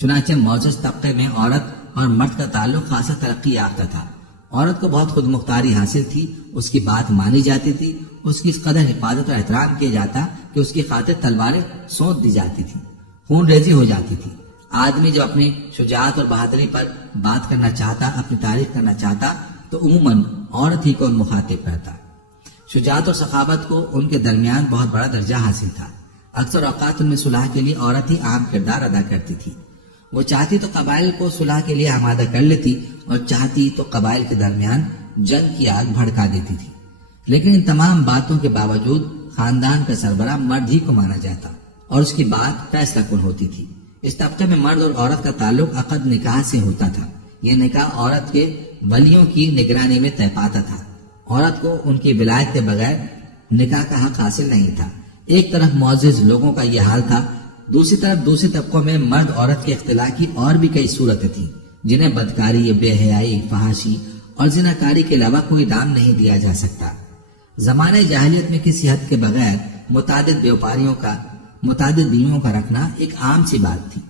چنانچہ معزز طبقے میں عورت اور مرد کا تعلق خاصا ترقی یافتہ تھا۔ عورت کو بہت خود مختاری حاصل تھی، اس کی بات مانی جاتی تھی، اس کی اس قدر حفاظت اور احترام کیا جاتا کہ اس کی خاطر تلواریں سونت دی جاتی تھی، خون ریزی ہو جاتی تھی۔ آدمی جو اپنی شجاعت اور بہادری پر بات کرنا چاہتا، اپنی تعریف کرنا چاہتا، تو عموماً عورت ہی کو مخاطب کرتا۔ شجاعت اور سخاوت کو ان کے درمیان بہت بڑا درجہ حاصل تھا۔ اکثر اوقات ان میں صلح کے لیے عورت ہی عام کردار ادا کرتی تھی۔ وہ چاہتی تو قبائل کو صلح کے لیے آمادہ کر لیتی اور چاہتی تو قبائل کے درمیان جنگ کی آگ بھڑکا دیتی تھی، لیکن ان تمام باتوں کے باوجود خاندان کا سربراہ مرد ہی کو مانا جاتا اور اس کی بات فیصلہ کن ہوتی تھی۔ اس طبقے میں مرد اور عورت کا تعلق عقد نکاح سے ہوتا تھا۔ یہ نکاح عورت کے ولیوں کی نگرانی میں طے پاتا تھا۔ عورت کو ان کی ولایت کے بغیر نکاح کا حق حاصل نہیں تھا۔ ایک طرف معزز لوگوں کا یہ حال تھا، دوسری طرف دوسرے طبقوں میں مرد عورت کے اختلاع کی اور بھی کئی صورتیں تھیں جنہیں بدکاری، بے حیائی، فحاشی اور زناکاری کے علاوہ کوئی دام نہیں دیا جا سکتا۔ زمانے جاہلیت میں کسی حد کے بغیر متعدد بیویوں کا رکھنا ایک عام سی بات تھی۔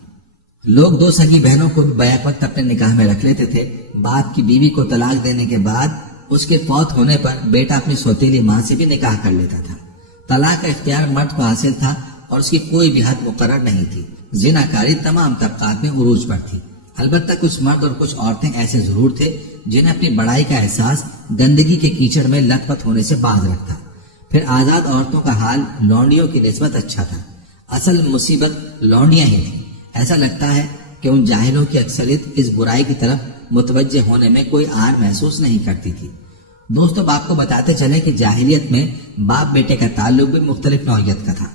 لوگ دو سگی بہنوں کو بیک وقت اپنے نکاح میں رکھ لیتے تھے۔ باپ کی بیوی کو طلاق دینے کے بعد اس کے فوت ہونے پر بیٹا اپنی سوتیلی ماں سے بھی نکاح کر لیتا تھا۔ طلاق کا اختیار مرد کو حاصل تھا اور اس کی کوئی بھی حد مقرر نہیں تھی۔ زناکاری تمام طبقات میں عروج پر تھی۔ البتہ کچھ مرد اور کچھ عورتیں ایسے ضرور تھے جنہیں اپنی بڑائی کا احساس گندگی کے کیچڑ میں لت پت ہونے سے باز رکھتا۔ پھر آزاد عورتوں کا حال لونڈیوں کی نسبت اچھا تھا۔ اصل مصیبت لونڈیاں ہی تھیں۔ ایسا لگتا ہے کہ ان جاہلوں کی اکثریت اس برائی کی طرف متوجہ ہونے میں کوئی آر محسوس نہیں کرتی تھی۔ دوستو، باپ کو بتاتے چلے کہ جاہلیت میں باپ بیٹے کا تعلق بھی مختلف نوعیت کا تھا۔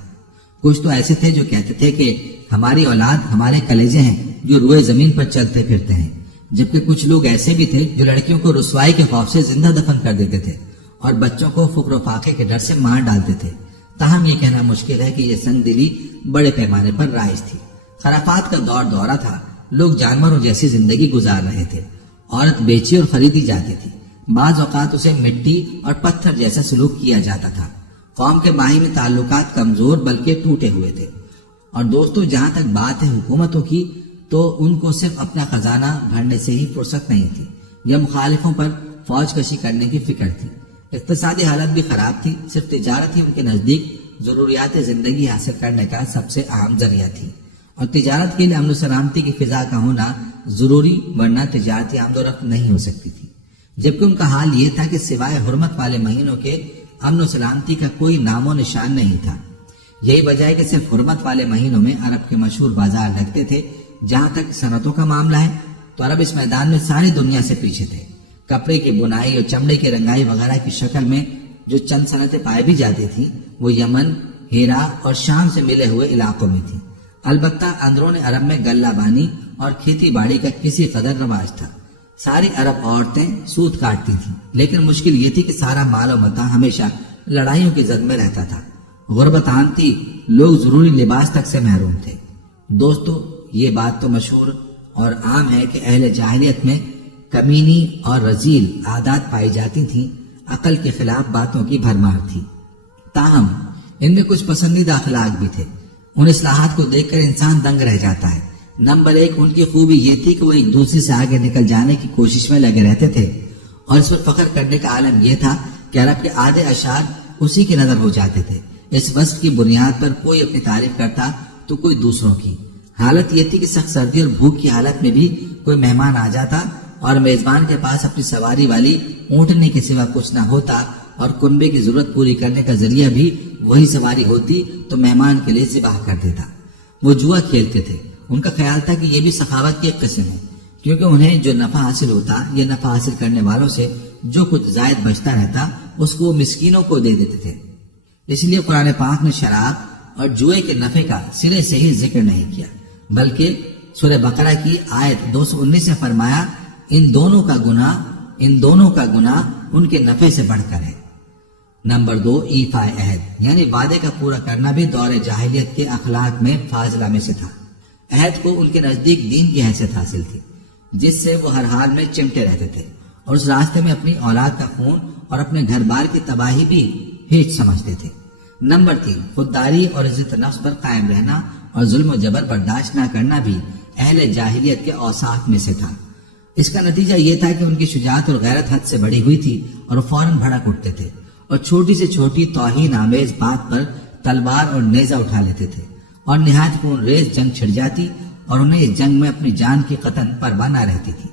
کچھ تو ایسے تھے جو کہتے تھے کہ ہماری اولاد ہمارے کلیجے ہیں جو روئے زمین پر چلتے پھرتے ہیں، جبکہ کچھ لوگ ایسے بھی تھے جو لڑکیوں کو رسوائی کے خوف سے زندہ دفن کر دیتے تھے اور بچوں کو فقر و فاقے کے ڈر سے مار ڈالتے تھے۔ تاہم یہ کہنا مشکل ہے کہ یہ سنگ دلی بڑے پیمانے پر رائج تھی۔ خرافات کا دور دورہ تھا، لوگ جانوروں جیسی زندگی گزار رہے تھے۔ عورت بیچی اور خریدی جاتی تھی، بعض اوقات اسے مٹی اور پتھر جیسا سلوک کیا جاتا تھا۔ قوم کے باہمی تعلقات کمزور بلکہ ٹوٹے ہوئے تھے۔ اور دوستو، جہاں تک بات ہے حکومتوں کی، تو ان کو صرف اپنا خزانہ بھرنے سے ہی فرصت نہیں تھی یا مخالفوں پر فوج کشی کرنے کی فکر تھی۔ اقتصادی حالت بھی خراب تھی، صرف تجارت ہی ان کے نزدیک ضروریات زندگی حاصل کرنے کا سب سے اہم ذریعہ تھی، اور تجارت کے لیے امن و سلامتی کی فضا کا ہونا ضروری، ورنہ تجارتی آمد و رفت نہیں ہو سکتی تھی۔ جبکہ ان کا حال یہ تھا کہ سوائے حرمت والے مہینوں کے امن و سلامتی کا کوئی نام و نشان نہیں تھا۔ یہی وجہ ہے کہ صرف حرمت والے مہینوں میں عرب کے مشہور بازار لگتے تھے۔ جہاں تک صنعتوں کا معاملہ ہے تو عرب اس میدان میں ساری دنیا سے پیچھے تھے۔ کپڑے کی بنائی اور چمڑے کی رنگائی وغیرہ کی شکل میں جو چند صنعتیں پائی بھی جاتی تھیں وہ یمن، ہیرا اور شام سے ملے ہوئے علاقوں میں تھیں۔ البتہ اندرون عرب میں غلہ بانی اور کھیتی باڑی کا کسی قدر رواج تھا۔ ساری عرب عورتیں سوت کاٹتی تھیں، لیکن مشکل یہ تھی کہ سارا مال و متاع ہمیشہ لڑائیوں کی زد میں رہتا تھا۔ غربت عام تھی، لوگ ضروری لباس تک سے محروم تھے۔ دوستو، یہ بات تو مشہور اور عام ہے کہ اہل جاہلیت میں کمینی اور رذیل عادات پائی جاتی تھیں، عقل کے خلاف باتوں کی بھرمار تھی۔ تاہم ان میں کچھ پسندیدہ اخلاق بھی تھے۔ ان اصلاحات کو دیکھ کر انسان دنگ رہ جاتا ہے۔ نمبر 1، ان کی خوبی یہ تھی کہ وہ ایک دوسرے سے آگے نکل جانے کی کوشش میں لگے رہتے تھے، اور اس پر فخر کرنے کا عالم یہ تھا کہ عرب کے آدھے اشعار اسی کی نظر ہو جاتے تھے۔ اس وصف کی بنیاد پر کوئی اپنی تعریف کرتا تو کوئی دوسروں کی۔ حالت یہ تھی کہ سخت سردی اور بھوک کی حالت میں بھی کوئی مہمان آ جاتا اور میزبان کے پاس اپنی سواری والی اونٹنے کے سوا کچھ نہ ہوتا اور کنبے کی ضرورت پوری کرنے کا ذریعہ بھی وہی سواری ہوتی تو مہمان کے لیے ذبح کر دیتا۔ وہ جوا کھیلتے تھے۔ ان کا خیال تھا کہ یہ بھی سخاوت کی ایک قسم ہے، کیونکہ انہیں جو نفع حاصل ہوتا یا نفع حاصل کرنے والوں سے جو کچھ زائد بچتا رہتا اس کو مسکینوں کو دے دیتے تھے۔ اس لیے قرآن پاک نے شراب اور جوئے کے نفع کا سرے سے ہی ذکر نہیں کیا، بلکہ سورہ بقرہ کی آیت 219 سے فرمایا، ان دونوں کا گناہ ان کے نفع سے بڑھ کر ہے۔ نمبر 2 ایفا عہد، یعنی وعدے کا پورا کرنا بھی دور جاہلیت کے اخلاق میں فاضلہ میں سے تھا۔ عہد کو ان کے نزدیک دین کی حیثیت حاصل تھی، جس سے وہ ہر حال میں چمٹے رہتے تھے اور اس راستے میں اپنی اولاد کا خون اور اپنے گھر بار کی تباہی بھی ہیچ سمجھتے تھے۔ نمبر 3 خودداری اور عزت نفس پر قائم رہنا اور ظلم و جبر برداشت نہ کرنا بھی اہل جاہلیت کے اوصاف میں سے تھا۔ اس کا نتیجہ یہ تھا کہ ان کی شجاعت اور غیرت حد سے بڑھی ہوئی تھی اور وہ فوراً بھڑک اٹھتے تھے اور چھوٹی سے چھوٹی توہین آمیز بات پر تلوار اور نیزہ اٹھا لیتے تھے اور نہایت خون ریز جنگ چھڑ جاتی اور انہیں اس جنگ میں اپنی جان کی قطن پرواہ نہ رہتی تھی۔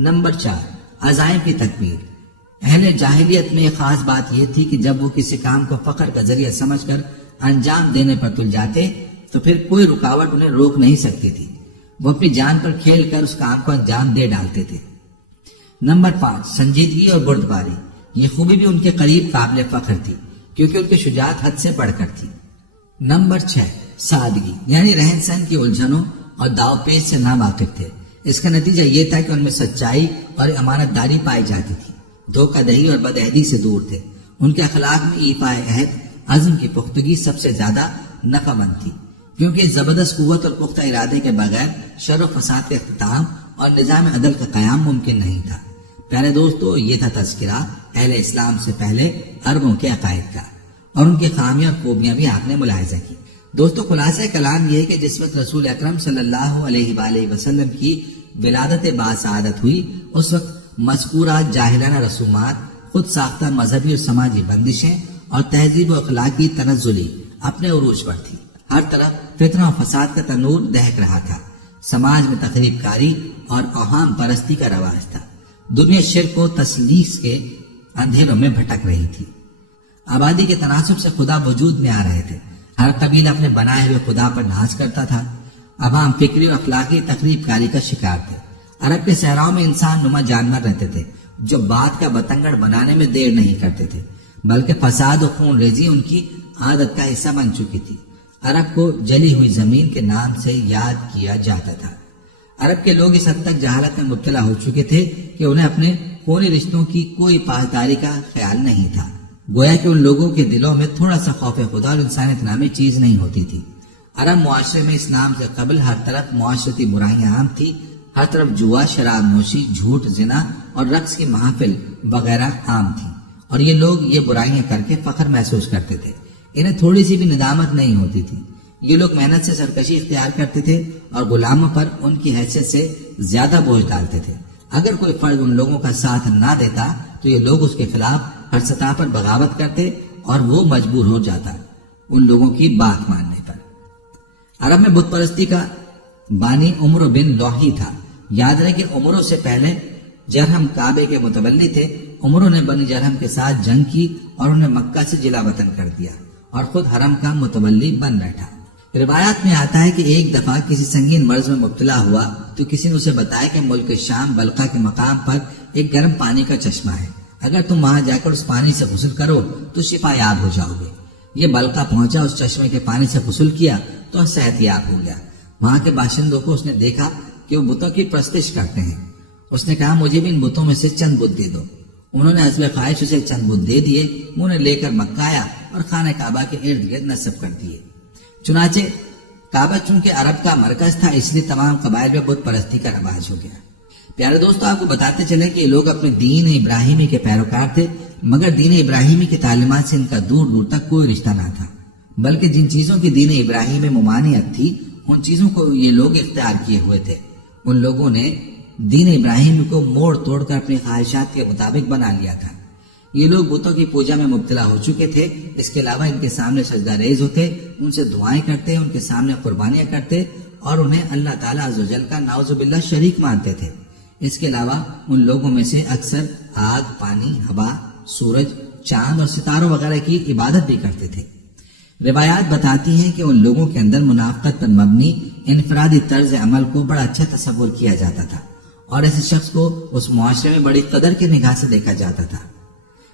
نمبر 4 عزائم کی تکبیر۔ اہل جاہلیت میں ایک خاص بات یہ تھی کہ جب وہ کسی کام کو فخر کا ذریعہ سمجھ کر انجام دینے پر تل جاتے تو پھر کوئی رکاوٹ انہیں روک نہیں سکتی تھی، وہ اپنی جان پر کھیل کر اس کام کو انجام دے ڈالتے تھے۔ نمبر 5 سنجیدگی اور بردباری۔ یہ خوبی بھی ان کے قریب قابل فخر تھی کیونکہ ان کی شجاعت حد سے بڑھ کر تھی۔ نمبر 6 سادگی، یعنی رہن سہن کی الجھنوں اور داو پیچ سے نا واقف تھے۔ اس کا نتیجہ یہ تھا کہ ان میں سچائی اور امانت داری پائی جاتی تھی، دھوکہ دہی اور بدعہدی سے دور تھے۔ ان کے اخلاق میں ایفا عہد، عزم کی پختگی سب سے زیادہ نفع مند تھی، کیونکہ زبردست قوت اور پختہ ارادے کے بغیر شر و فساد کا اختتام اور نظام عدل کا قیام ممکن نہیں تھا۔ پیارے دوستو، یہ تھا تذکرہ اہل اسلام سے پہلے عربوں کے عقائد کا، اور ان کی خامیاں اور خوبیاں بھی آپ نے ملاحظہ کی۔ دوستو، خلاصہ کلام یہ ہے کہ جس وقت رسول اکرم صلی اللہ علیہ وآلہ وسلم کی ولادت باسعادت ہوئی، اس وقت مذکورہ جاہلانہ رسومات، خود ساختہ مذہبی اور سماجی بندشیں اور تہذیب و اخلاقی تنزلی اپنے عروج پر تھی۔ ہر طرف فتنہ و فساد کا تنور دہک رہا تھا، سماج میں تخریب کاری اور اوہام پرستی کا رواج تھا، دنیا شرک و تسلیس کے اندھیروں میں بھٹک رہی تھی۔ آبادی کے تناسب سے خدا وجود میں آ رہے تھے، ہر قبیلہ اپنے بنائے ہوئے خدا پر ناز کرتا تھا، عوام فکری اور اخلاقی تخریب کاری کا شکار تھے۔ عرب کے صحراؤں میں انسان نما جانور رہتے تھے جو بات کا بتنگڑ بنانے میں دیر نہیں کرتے تھے، بلکہ فساد و خون ریزی ان کی عادت کا حصہ بن چکی تھی۔ عرب کو جلی ہوئی زمین کے نام سے یاد کیا جاتا تھا۔ عرب کے لوگ اس حد تک جہالت میں مبتلا ہو چکے تھے کہ انہیں اپنے خونی رشتوں کی کوئی پاسداری کا خیال نہیں تھا، گویا کہ ان لوگوں کے دلوں میں تھوڑا سا خوف خدا اور انسانیت نامی چیز نہیں ہوتی تھی۔ عرب معاشرے میں اسلام سے قبل ہر طرف معاشرتی برائیاں عام تھی، ہر طرف جوا، شراب نوشی، جھوٹ، زنا اور رقص کی محافل وغیرہ عام تھی، اور یہ لوگ یہ برائیاں کر کے فخر محسوس کرتے تھے، انہیں تھوڑی سی بھی ندامت نہیں ہوتی تھی۔ یہ لوگ محنت سے سرکشی اختیار کرتے تھے اور غلاموں پر ان کی حیثیت سے زیادہ بوجھ ڈالتے تھے۔ اگر کوئی فرد ان لوگوں کا ساتھ نہ دیتا تو یہ لوگ اس کے خلاف ہر سطح پر بغاوت کرتے اور وہ مجبور ہو جاتا ان لوگوں کی بات ماننے پر۔ عرب میں بت پرستی کا بانی عمرو بن لوحی تھا۔ یاد رہے کہ عمرو سے پہلے جرہم کعبے کے متولی تھے۔ عمرو نے بنی جرہم کے ساتھ جنگ کی اور انہیں مکہ سے جلا وطن کر دیا اور خود حرم کا متولی بن بیٹھا۔ روایات میں آتا ہے کہ ایک دفعہ کسی سنگین مرض میں مبتلا ہوا تو کسی نے اسے بتایا کہ ملک شام بلقا کے مقام پر ایک گرم پانی کا چشمہ ہے، اگر تم وہاں جا کر اس پانی سے غسل کرو تو شفا یاب ہو جاؤ گے۔ یہ بلقا پہنچا، اس چشمے کے پانی سے غسل کیا تو صحت یاب ہو گیا۔ وہاں کے باشندوں کو اس نے دیکھا کہ وہ بتوں کی پرستش کرتے ہیں۔ اس نے کہا مجھے بھی ان بتوں میں سے چند بت دے دو۔ انہوں نے حسب خواہش اسے چند بت دے دیے، انہیں لے کر مکہ آیا اور خانہ کعبہ کے ارد گرد نصب کر دیے۔ چنانچہ کعبہ چونکہ عرب کا مرکز تھا، اس لیے تمام قبائل میں بت پرستی کا رواج ہو گیا۔ پیارے دوستو، آپ کو بتاتے چلیں کہ یہ لوگ اپنے دین ابراہیمی کے پیروکار تھے، مگر دین ابراہیمی کی تعلیمات سے ان کا دور دور تک کوئی رشتہ نہ تھا، بلکہ جن چیزوں کی دین ابراہیم میں ممانعت تھی ان چیزوں کو یہ لوگ اختیار کیے ہوئے تھے۔ ان لوگوں نے دین ابراہیم کو موڑ توڑ کر اپنی خواہشات کے مطابق بنا لیا تھا۔ یہ لوگ بتوں کی پوجا میں مبتلا ہو چکے تھے، اس کے علاوہ ان کے سامنے سجدہ ریز ہوتے، ان سے دعائیں کرتے، ان کے سامنے قربانیاں کرتے اور انہیں اللہ تعالیٰ عز و جل کا نعوذ باللہ شریک مانتے تھے۔ اس کے علاوہ ان لوگوں میں سے اکثر آگ، پانی، ہوا، سورج، چاند اور ستاروں وغیرہ کی عبادت بھی کرتے تھے۔ روایات بتاتی ہیں کہ ان لوگوں کے اندر منافقت پر مبنی انفرادی طرز عمل کو بڑا اچھا تصور کیا جاتا تھا اور ایسے شخص کو اس معاشرے میں بڑی قدر کی نگاہ سے دیکھا جاتا تھا۔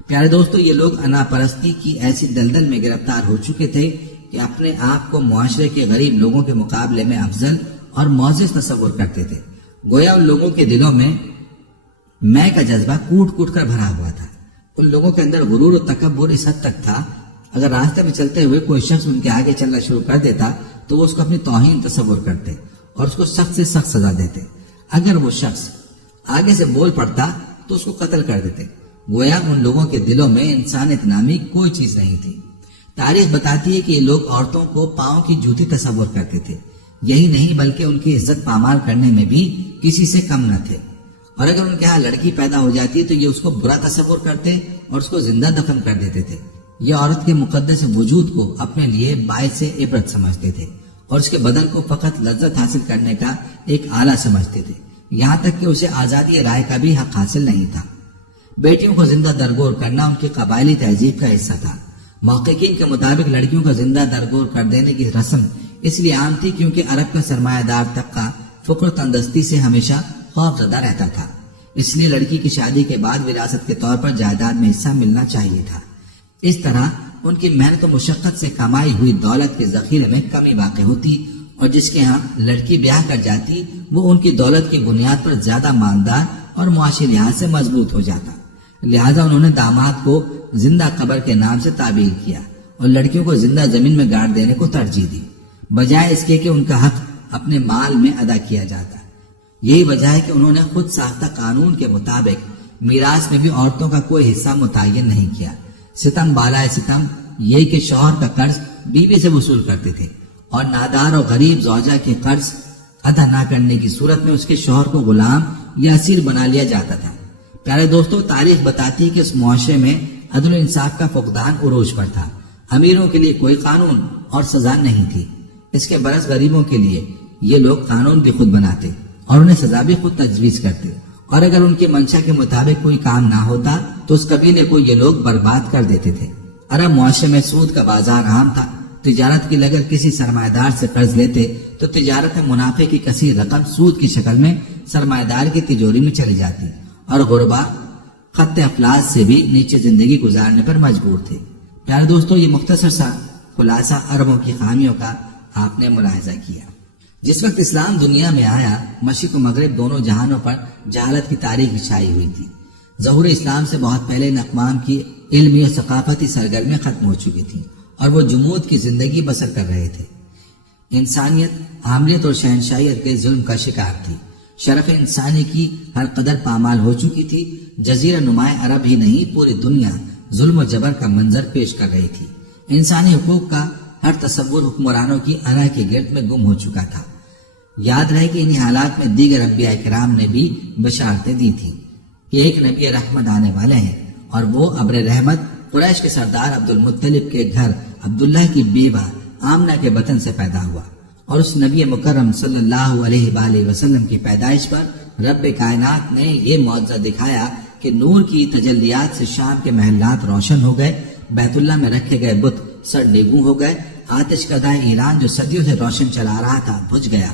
پیارے دوستو، یہ لوگ انا پرستی کی ایسی دلدل میں گرفتار ہو چکے تھے کہ اپنے آپ کو معاشرے کے غریب لوگوں کے مقابلے میں افضل اور معزز تصور کرتے تھے۔ گویا ان لوگوں کے دلوں میں میں کا جذبہ کوٹ کوٹ کر بھرا ہوا تھا۔ ان لوگوں کے اندر غرور و تکبر اس حد تک تھا، اگر راستے میں چلتے ہوئے کوئی شخص ان کے آگے چلنا شروع کر دیتا تو وہ اس کو اپنی توہین تصور کرتے اور اس کو سخت سے سخت سزا دیتے۔ اگر وہ شخص آگے سے بول پڑتا تو اس کو قتل کر دیتے۔ گویا ان لوگوں کے دلوں میں انسانیت نامی کوئی چیز نہیں تھی۔ تاریخ بتاتی ہے کہ یہ لوگ عورتوں کو پاؤں کی جوتی تصور کرتے تھے، یہی نہیں بلکہ ان کی عزت پامال کرنے میں بھی کسی سے کم نہ تھے، اور اگر ان کے ہاں لڑکی پیدا ہو جاتی تو یہ اس کو برا تصور کرتے اور اس کو زندہ دفن کر دیتے تھے۔ یہ عورت کے مقدس وجود کو اپنے لیے باعث عبرت سمجھتے تھے اور اس کے بدن کو فقط لذت حاصل کرنے کا ایک آلہ سمجھتے تھے، یہاں تک کہ اسے آزادی رائے کا بھی حق حاصل نہیں تھا۔ بیٹیوں کو زندہ درگور کرنا ان کی قبائلی تہذیب کا حصہ تھا۔ محققین کے مطابق لڑکیوں کو زندہ درگور کر دینے کی رسم اس لیے عام تھی کیونکہ عرب کا سرمایہ دار طبقہ فقر و تندرستی سے ہمیشہ خوف زدہ رہتا تھا، اس لیے لڑکی کی شادی کے بعد وراثت کے طور پر جائیداد میں حصہ ملنا چاہیے تھا۔ اس طرح ان کی محنت و مشقت سے کمائی ہوئی دولت کے ذخیرے میں کمی واقع ہوتی اور جس کے ہاں لڑکی بیاہ کر جاتی وہ ان کی دولت کی بنیاد پر زیادہ مالدار اور معاشی لحاظ سے مضبوط ہو جاتا۔ لہذا انہوں نے داماد کو زندہ قبر کے نام سے تعبیر کیا اور لڑکیوں کو زندہ زمین میں گاڑ دینے کو ترجیح دی، بجائے اس کے کہ ان کا حق اپنے مال میں ادا کیا جاتا۔ یہی وجہ ہے کہ انہوں نے خود ساختہ قانون کے مطابق میراث میں بھی عورتوں کا کوئی حصہ متعین نہیں کیا۔ ستم بالائے ستم یہ کہ شوہر کا قرض بیوی سے وصول کرتے تھے اور نادار اور غریب زوجہ کے قرض ادا نہ کرنے کی صورت میں اس کے شوہر کو غلام یا اسیر بنا لیا جاتا تھا۔ پیارے دوستو، تاریخ بتاتی ہے کہ اس معاشرے میں عدل و انصاف کا فقدان عروج پر تھا۔ امیروں کے لیے کوئی قانون اور سزا نہیں تھی، اس کے برعکس غریبوں کے لیے یہ لوگ قانون بھی خود بناتے اور انہیں سزا بھی خود تجویز کرتے، اور اگر ان کے منشا کے مطابق کوئی کام نہ ہوتا تو اس قبیلے کو یہ لوگ برباد کر دیتے تھے۔ عرب معاشرے میں سود کا بازار عام تھا۔ تجارت کے لیے اگر کسی سرمایہ دار سے قرض لیتے تو تجارت میں منافع کی کثیر رقم سود کی شکل میں سرمایہ دار کی تجوری میں چلی جاتی اور غربا خط افلاس سے بھی نیچے زندگی گزارنے پر مجبور تھے۔ پیارے دوستو، یہ مختصر سا خلاصہ عربوں کی خامیوں کا آپ نے ملاحظہ کیا۔ جس وقت اسلام دنیا میں آیا، مشرق و مغرب دونوں جہانوں پر جہالت کی تاریخ چھائی ہوئی تھی۔ ظہور اسلام سے بہت پہلے ان اقوام کی علمی اور ثقافتی سرگرمیاں ختم ہو چکی تھیں اور وہ جمود کی زندگی بسر کر رہے تھے۔ انسانیت عاملیت اور شہنشاہیت کے ظلم کا شکار تھی۔ شرف انسانی کی ہر قدر پامال ہو چکی تھی۔ جزیرہ نمائے عرب ہی نہیں، پوری دنیا ظلم و جبر کا منظر پیش کر رہی تھی۔ انسانی حقوق کا ہر تصور حکمرانوں کی انا کے گرد میں گم ہو چکا تھا۔ یاد رہے کہ انہی حالات میں دیگر انبیاء کرام نے بھی بشارتیں دی تھیں کہ ایک نبی رحمت آنے والے ہیں، اور وہ ابر رحمت قریش کے سردار عبد المطلب کے گھر عبداللہ کی بیوہ آمنہ کے بطن سے پیدا ہوا، اور اس نبی مکرم صلی اللہ علیہ وآلہ وسلم کی پیدائش پر رب کائنات نے یہ معجزہ دکھایا کہ نور کی تجلیات سے شام کے محلات روشن ہو گئے، بیت اللہ میں رکھے گئے بت سر نیگوں ہو گئے، آتش کدہ ایران جو صدیوں سے روشن چلا رہا تھا بجھ گیا،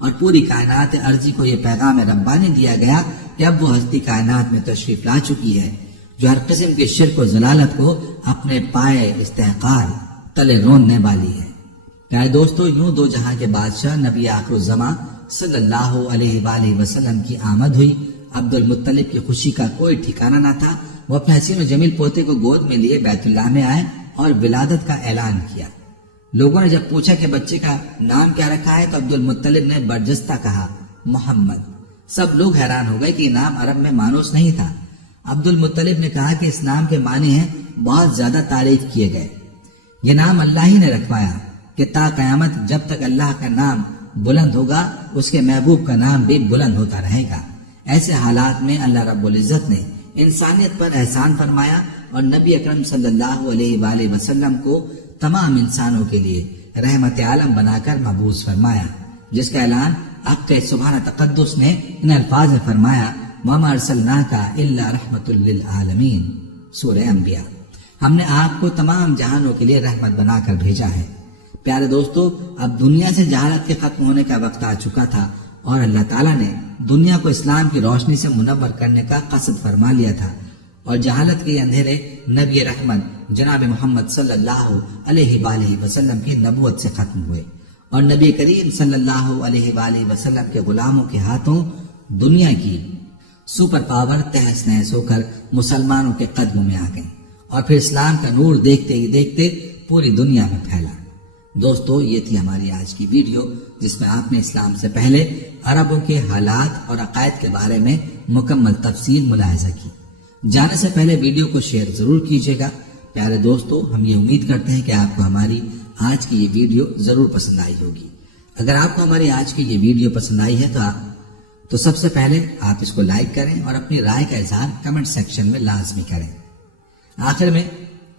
اور پوری کائنات ارضی کو یہ پیغام ربانی دیا گیا کہ اب وہ ہستی کائنات میں تشریف لا چکی ہے جو ہر قسم کے شرک و ضلالت کو اپنے پائے استحقار تلے روننے والی ہے۔ پیارے دوستو، یوں دو جہاں کے بادشاہ نبی آخر الزماں صلی اللہ علیہ وآلہ وسلم کی آمد ہوئی۔ عبد المطلب کی خوشی کا کوئی ٹھکانہ نہ تھا۔ وہ اپنے حسین و جمیل پوتے کو گود میں لیے بیت اللہ میں آئے اور ولادت کا اعلان کیا۔ لوگوں نے جب پوچھا کہ بچے کا نام کیا رکھا ہے تو عبد المطلب نے برجستہ کہا محمد۔ سب لوگ حیران ہو گئے کہ یہ نام عرب میں مانوس نہیں تھا۔ عبد المطلب نے کہا کہ اس نام کے معنی ہیں بہت زیادہ تعریف کیے گئے۔ یہ نام اللہ ہی نے رکھوایا کہ تا قیامت جب تک اللہ کا نام بلند ہوگا اس کے محبوب کا نام بھی بلند ہوتا رہے گا۔ ایسے حالات میں اللہ رب العزت نے انسانیت پر احسان فرمایا اور نبی اکرم صلی اللہ علیہ وآلہ وسلم کو تمام انسانوں کے لیے رحمت عالم بنا کر مبعوث فرمایا، جس کا اعلان حق سبحانہ تقدس نے ان الفاظ میں فرمایا وَمَا أَرْسَلْنَاكَ إِلَّا رَحْمَةً لِّلْعَالَمِينَ سورہ انبیاء۔ ہم نے آپ کو تمام جہانوں کے لیے رحمت بنا کر بھیجا ہے۔ پیارے دوستو، اب دنیا سے جہالت کے ختم ہونے کا وقت آ چکا تھا اور اللہ تعالیٰ نے دنیا کو اسلام کی روشنی سے منور کرنے کا قصد فرما لیا تھا، اور جہالت کے اندھیرے نبی رحمت جناب محمد صلی اللہ علیہ وآلہ وسلم کی نبوت سے ختم ہوئے، اور نبی کریم صلی اللہ علیہ وآلہ وسلم کے غلاموں کے ہاتھوں دنیا کی سپر پاور تہس نہس ہو کر مسلمانوں کے قدموں میں آ گئیں اور پھر اسلام کا نور دیکھتے ہی دیکھتے پوری دنیا میں پھیلا۔ دوستو، یہ تھی ہماری آج کی ویڈیو، جس میں آپ نے اسلام سے پہلے عربوں کے حالات اور عقائد کے بارے میں مکمل تفصیل ملاحظہ کی۔ جانے سے پہلے ویڈیو کو شیئر ضرور کیجیے گا۔ پیارے دوستو، ہم یہ امید کرتے ہیں کہ آپ کو ہماری آج کی یہ ویڈیو ضرور پسند آئی ہوگی۔ اگر آپ کو ہماری آج کی یہ ویڈیو پسند آئی ہے تو سب سے پہلے آپ اس کو لائک کریں اور اپنی رائے کا اظہار کمنٹ سیکشن میں لازمی کریں۔ آخر میں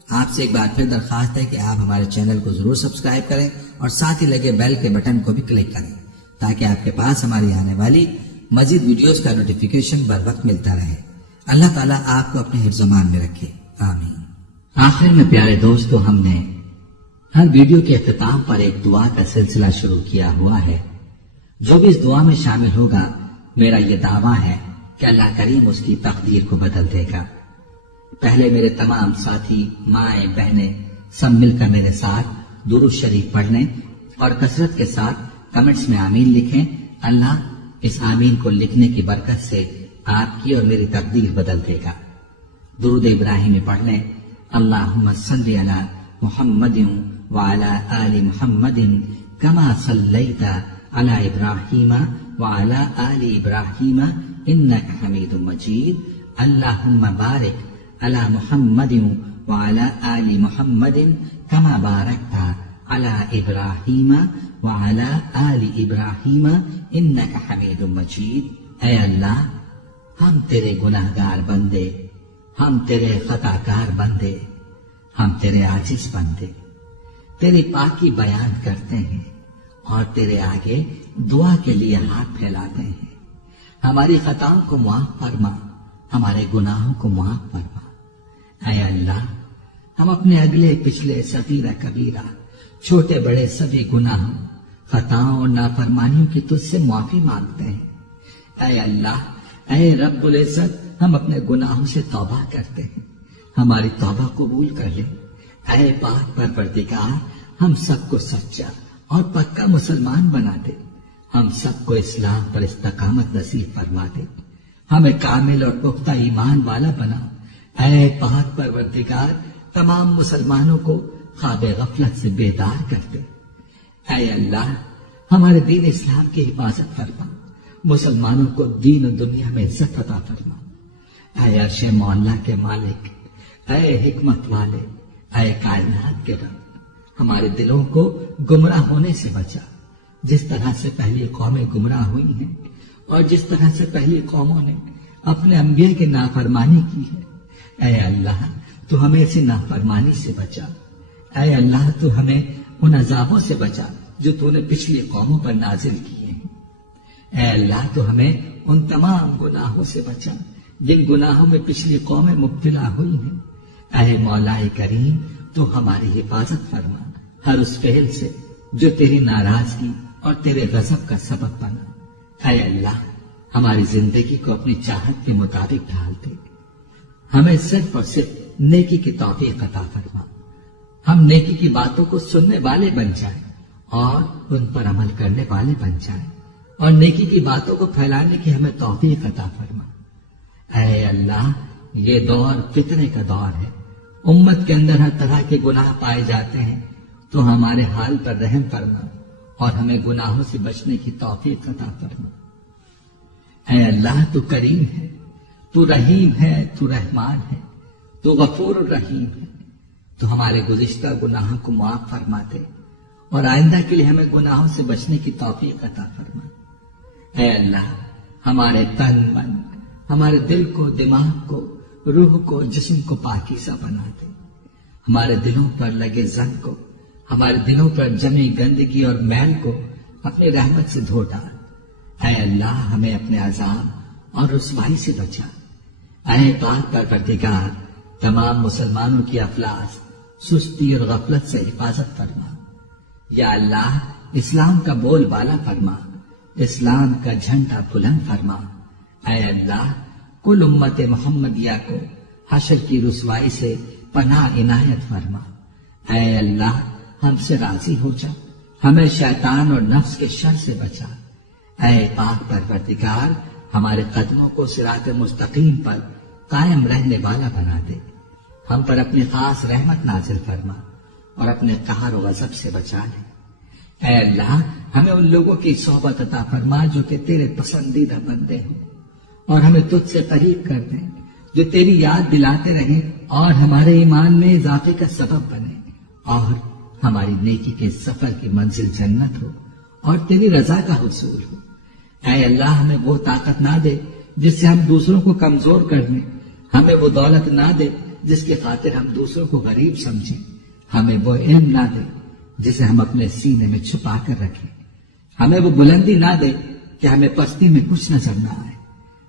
آپ سے ایک بار پھر درخواست ہے کہ آپ ہمارے چینل کو ضرور سبسکرائب کریں اور ساتھ ہی لگے بیل کے بٹن کو بھی کلک کریں تاکہ آپ کے پاس ہماری آنے والی مزید ویڈیوز کا نوٹیفیکیشن بر وقت ملتا رہے۔ اللہ تعالیٰ آپ کو اپنے حفظ و امان میں رکھے، آمین۔ آخر میں پیارے دوستو، ہم نے ہر ویڈیو کے اختتام پر ایک دعا کا سلسلہ شروع کیا ہوا ہے۔ جو بھی اس دعا میں شامل ہوگا، میرا یہ دعویٰ ہے کہ اللہ کریم اس کی تقدیر کو بدل دے گا۔ پہلے میرے تمام ساتھی، مائیں، بہنیں سب مل کر میرے ساتھ درود شریف پڑھ لیں اور کثرت کے ساتھ کمنٹس میں آمین لکھیں۔ اللہ اس آمین کو لکھنے کی برکت سے آپ کی اور میری تقدیر بدل دے گا۔ درود ابراہیمی پڑھ لیں۔ اللہم صلی علی محمد وعلی آل محمد کما صلیت علی ابراہیم وعلی آل ابراہیم انک حمید مجید۔ اللہم بارک علی محمد وعلی آل محمد کما بارکت علی ابراہیم وعلی آل ابراہیم انک حمید مجید۔ اے اللہ، ہم تیرے گناہگار بندے، ہم تیرے خطا کار بندے، ہم تیرے عاجز بندے تیری پاکی بیان کرتے ہیں اور تیرے آگے دعا کے لیے ہاتھ پھیلاتے ہیں۔ ہماری خطاؤں کو معاف فرما، ہمارے گناہوں کو معاف فرما۔ اے اللہ، ہم اپنے اگلے پچھلے صغیرہ کبیرہ، چھوٹے بڑے سبھی گناہوں، خطاؤں اور نافرمانیوں کی تجھ سے معافی مانگتے ہیں۔ اے اللہ، اے رب العزت، ہم اپنے گناہوں سے توبہ کرتے ہیں، ہماری توبہ قبول کر لے۔ اے پاک پروردگار، ہم سب کو سچا اور پکا مسلمان بنا دے، ہم سب کو اسلام پر استقامت نصیب فرما دے، ہمیں کامل اور پختہ ایمان والا بنا۔ اے پاک پروردگار، تمام مسلمانوں کو خواب غفلت سے بیدار کر دے۔ اے اللہ، ہمارے دین اسلام کی حفاظت فرما، مسلمانوں کو دین و دنیا میں عزت عطا فرما۔ اے عرش مولا کے مالک، اے حکمت والے، اے کائنات کے رب، ہمارے دلوں کو گمراہ ہونے سے بچا، جس طرح سے پہلی قومیں گمراہ ہوئی ہیں اور جس طرح سے پہلی قوموں نے اپنے انبیاء کی نافرمانی کی ہے۔ اے اللہ، تو ہمیں ایسی نافرمانی سے بچا۔ اے اللہ، تو ہمیں ان عذابوں سے بچا جو تو نے پچھلی قوموں پر نازل کیے ہیں۔ اے اللہ، تو ہمیں ان تمام گناہوں سے بچا جن گناہوں میں پچھلی قومیں مبتلا ہوئی ہیں۔ اے مولا کریم، تو ہماری حفاظت فرما ہر اس فعل سے جو تیری ناراضگی اور تیرے غضب کا سبب بنا۔ اے اللہ، ہماری زندگی کو اپنی چاہت کے مطابق ڈھال دے، ہمیں صرف اور صرف نیکی کی توفیق عطا فرما، ہم نیکی کی باتوں کو سننے والے بن جائیں اور ان پر عمل کرنے والے بن جائیں، اور نیکی کی باتوں کو پھیلانے کی ہمیں توفیق عطا فرما۔ اے اللہ، یہ دور فتنے کا دور ہے، امت کے اندر ہر طرح کے گناہ پائے جاتے ہیں، تو ہمارے حال پر رحم فرما اور ہمیں گناہوں سے بچنے کی توفیق عطا فرما۔ اے اللہ، تو کریم ہے، تو رحیم ہے، تو رحمان ہے، تو غفور الرحیم ہے، تو ہمارے گزشتہ گناہوں کو معاف فرما دے اور آئندہ کے لیے ہمیں گناہوں سے بچنے کی توفیق عطا فرما۔ اے اللہ، ہمارے تن من، ہمارے دل کو، دماغ کو، روح کو، جسم کو پاکیزہ بنا دے، ہمارے دلوں پر لگے زنگ کو، ہمارے دلوں پر جمی گندگی اور میل کو اپنی رحمت سے دھو ڈال۔ اے اللہ، ہمیں اپنے عذاب اور رسوائی سے بچا۔ اے پاک پروردگار، تمام مسلمانوں کی افلاس، سستی اور غفلت سے حفاظت فرما۔ یا اللہ، اسلام کا بول بالا فرما، اسلام کا جھنڈا بلند فرما۔ اے اللہ، کل امت محمدیہ کو حشر کی رسوائی سے پناہ عنایت فرما۔ اے اللہ، ہم سے راضی ہو جا، ہمیں شیطان اور نفس کے شر سے بچا۔ اے پاک پروردگار، ہمارے قدموں کو صراط مستقیم پر قائم رہنے والا بنا دے، ہم پر اپنی خاص رحمت نازل فرما اور اپنے قہر و غضب سے بچا لے۔ اے اللہ، ہمیں ان لوگوں کی صحبت عطا فرما جو کہ تیرے پسندیدہ بندے ہوں، اور ہمیں تجھ سے قریب کر دیں، جو تیری یاد دلاتے رہیں اور ہمارے ایمان میں اضافے کا سبب بنے، اور ہماری نیکی کے سفر کی منزل جنت ہو اور تیری رضا کا حصول ہو۔ اے اللہ، ہمیں وہ طاقت نہ دے جس سے ہم دوسروں کو کمزور کر دیں، ہمیں وہ دولت نہ دے جس کی خاطر ہم دوسروں کو غریب سمجھیں، ہمیں وہ علم نہ دے جسے ہم اپنے سینے میں چھپا کر رکھیں، ہمیں وہ بلندی نہ دے کہ ہمیں پستی میں کچھ نظر نہ آئے،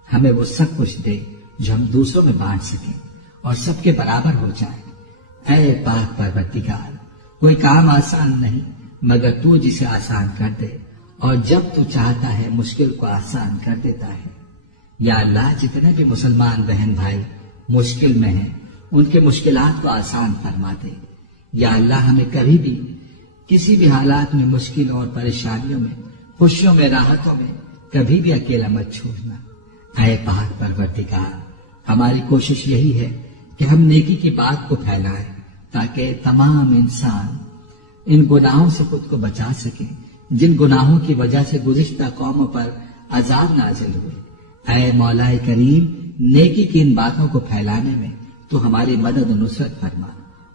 ہمیں وہ سب کچھ دے جو ہم دوسروں میں بانٹ سکیں اور سب کے برابر ہو جائیں۔ اے پاک پروردگار، کوئی کام آسان نہیں مگر تو جسے آسان کر دے، اور جب تو چاہتا ہے مشکل کو آسان کر دیتا ہے۔ یا اللہ، جتنے بھی مسلمان بہن بھائی مشکل میں ہیں ان کے مشکلات کو آسان فرما دے۔ یا اللہ، ہمیں کبھی بھی کسی بھی حالات میں مشکل اور پریشانیوں میں، خوشیوں میں، راحتوں میں کبھی بھی اکیلا مت چھوڑنا۔ اے پاک پروردگار، ہماری کوشش یہی ہے کہ ہم نیکی کی بات کو پھیلائیں تاکہ تمام انسان ان گناہوں سے خود کو بچا سکیں جن گناہوں کی وجہ سے گزشتہ قوموں پر عذاب نازل ہوئے۔ اے مولا کریم، نیکی کی ان باتوں کو پھیلانے میں تو ہماری مدد و نصرت فرما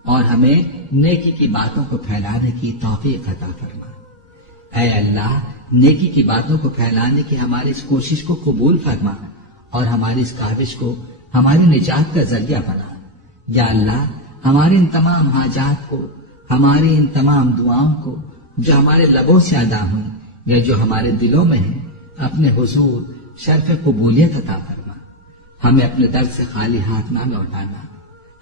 اور ہمیں نیکی کی باتوں کو پھیلانے کی توفیق عطا فرما۔ اے اللہ، نیکی کی باتوں کو پھیلانے کی ہماری اس کوشش کو قبول فرما اور ہماری اس کاوش کو ہماری نجات کا ذریعہ بنا۔ یا اللہ، ہمارے ان تمام حاجات کو، ہماری ان تمام دعاؤں کو جو ہمارے لبوں سے ادا ہوئیں یا جو ہمارے دلوں میں ہیں، اپنے حضور شرف قبولیت عطا فرما۔ ہمیں اپنے در سے خالی ہاتھ نہ لوٹانا،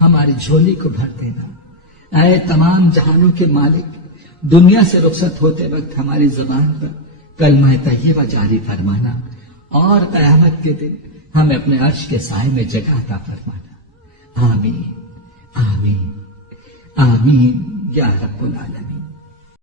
ہماری جھولی کو بھر دینا۔ اے تمام جہانوں کے مالک، دنیا سے رخصت ہوتے وقت ہماری زبان پر کلمہ طیبہ جاری فرمانا اور قیامت کے دن ہمیں اپنے عرش کے سائے میں جگہ عطا فرمانا۔ آمین آمین آمین یا رب العالمین۔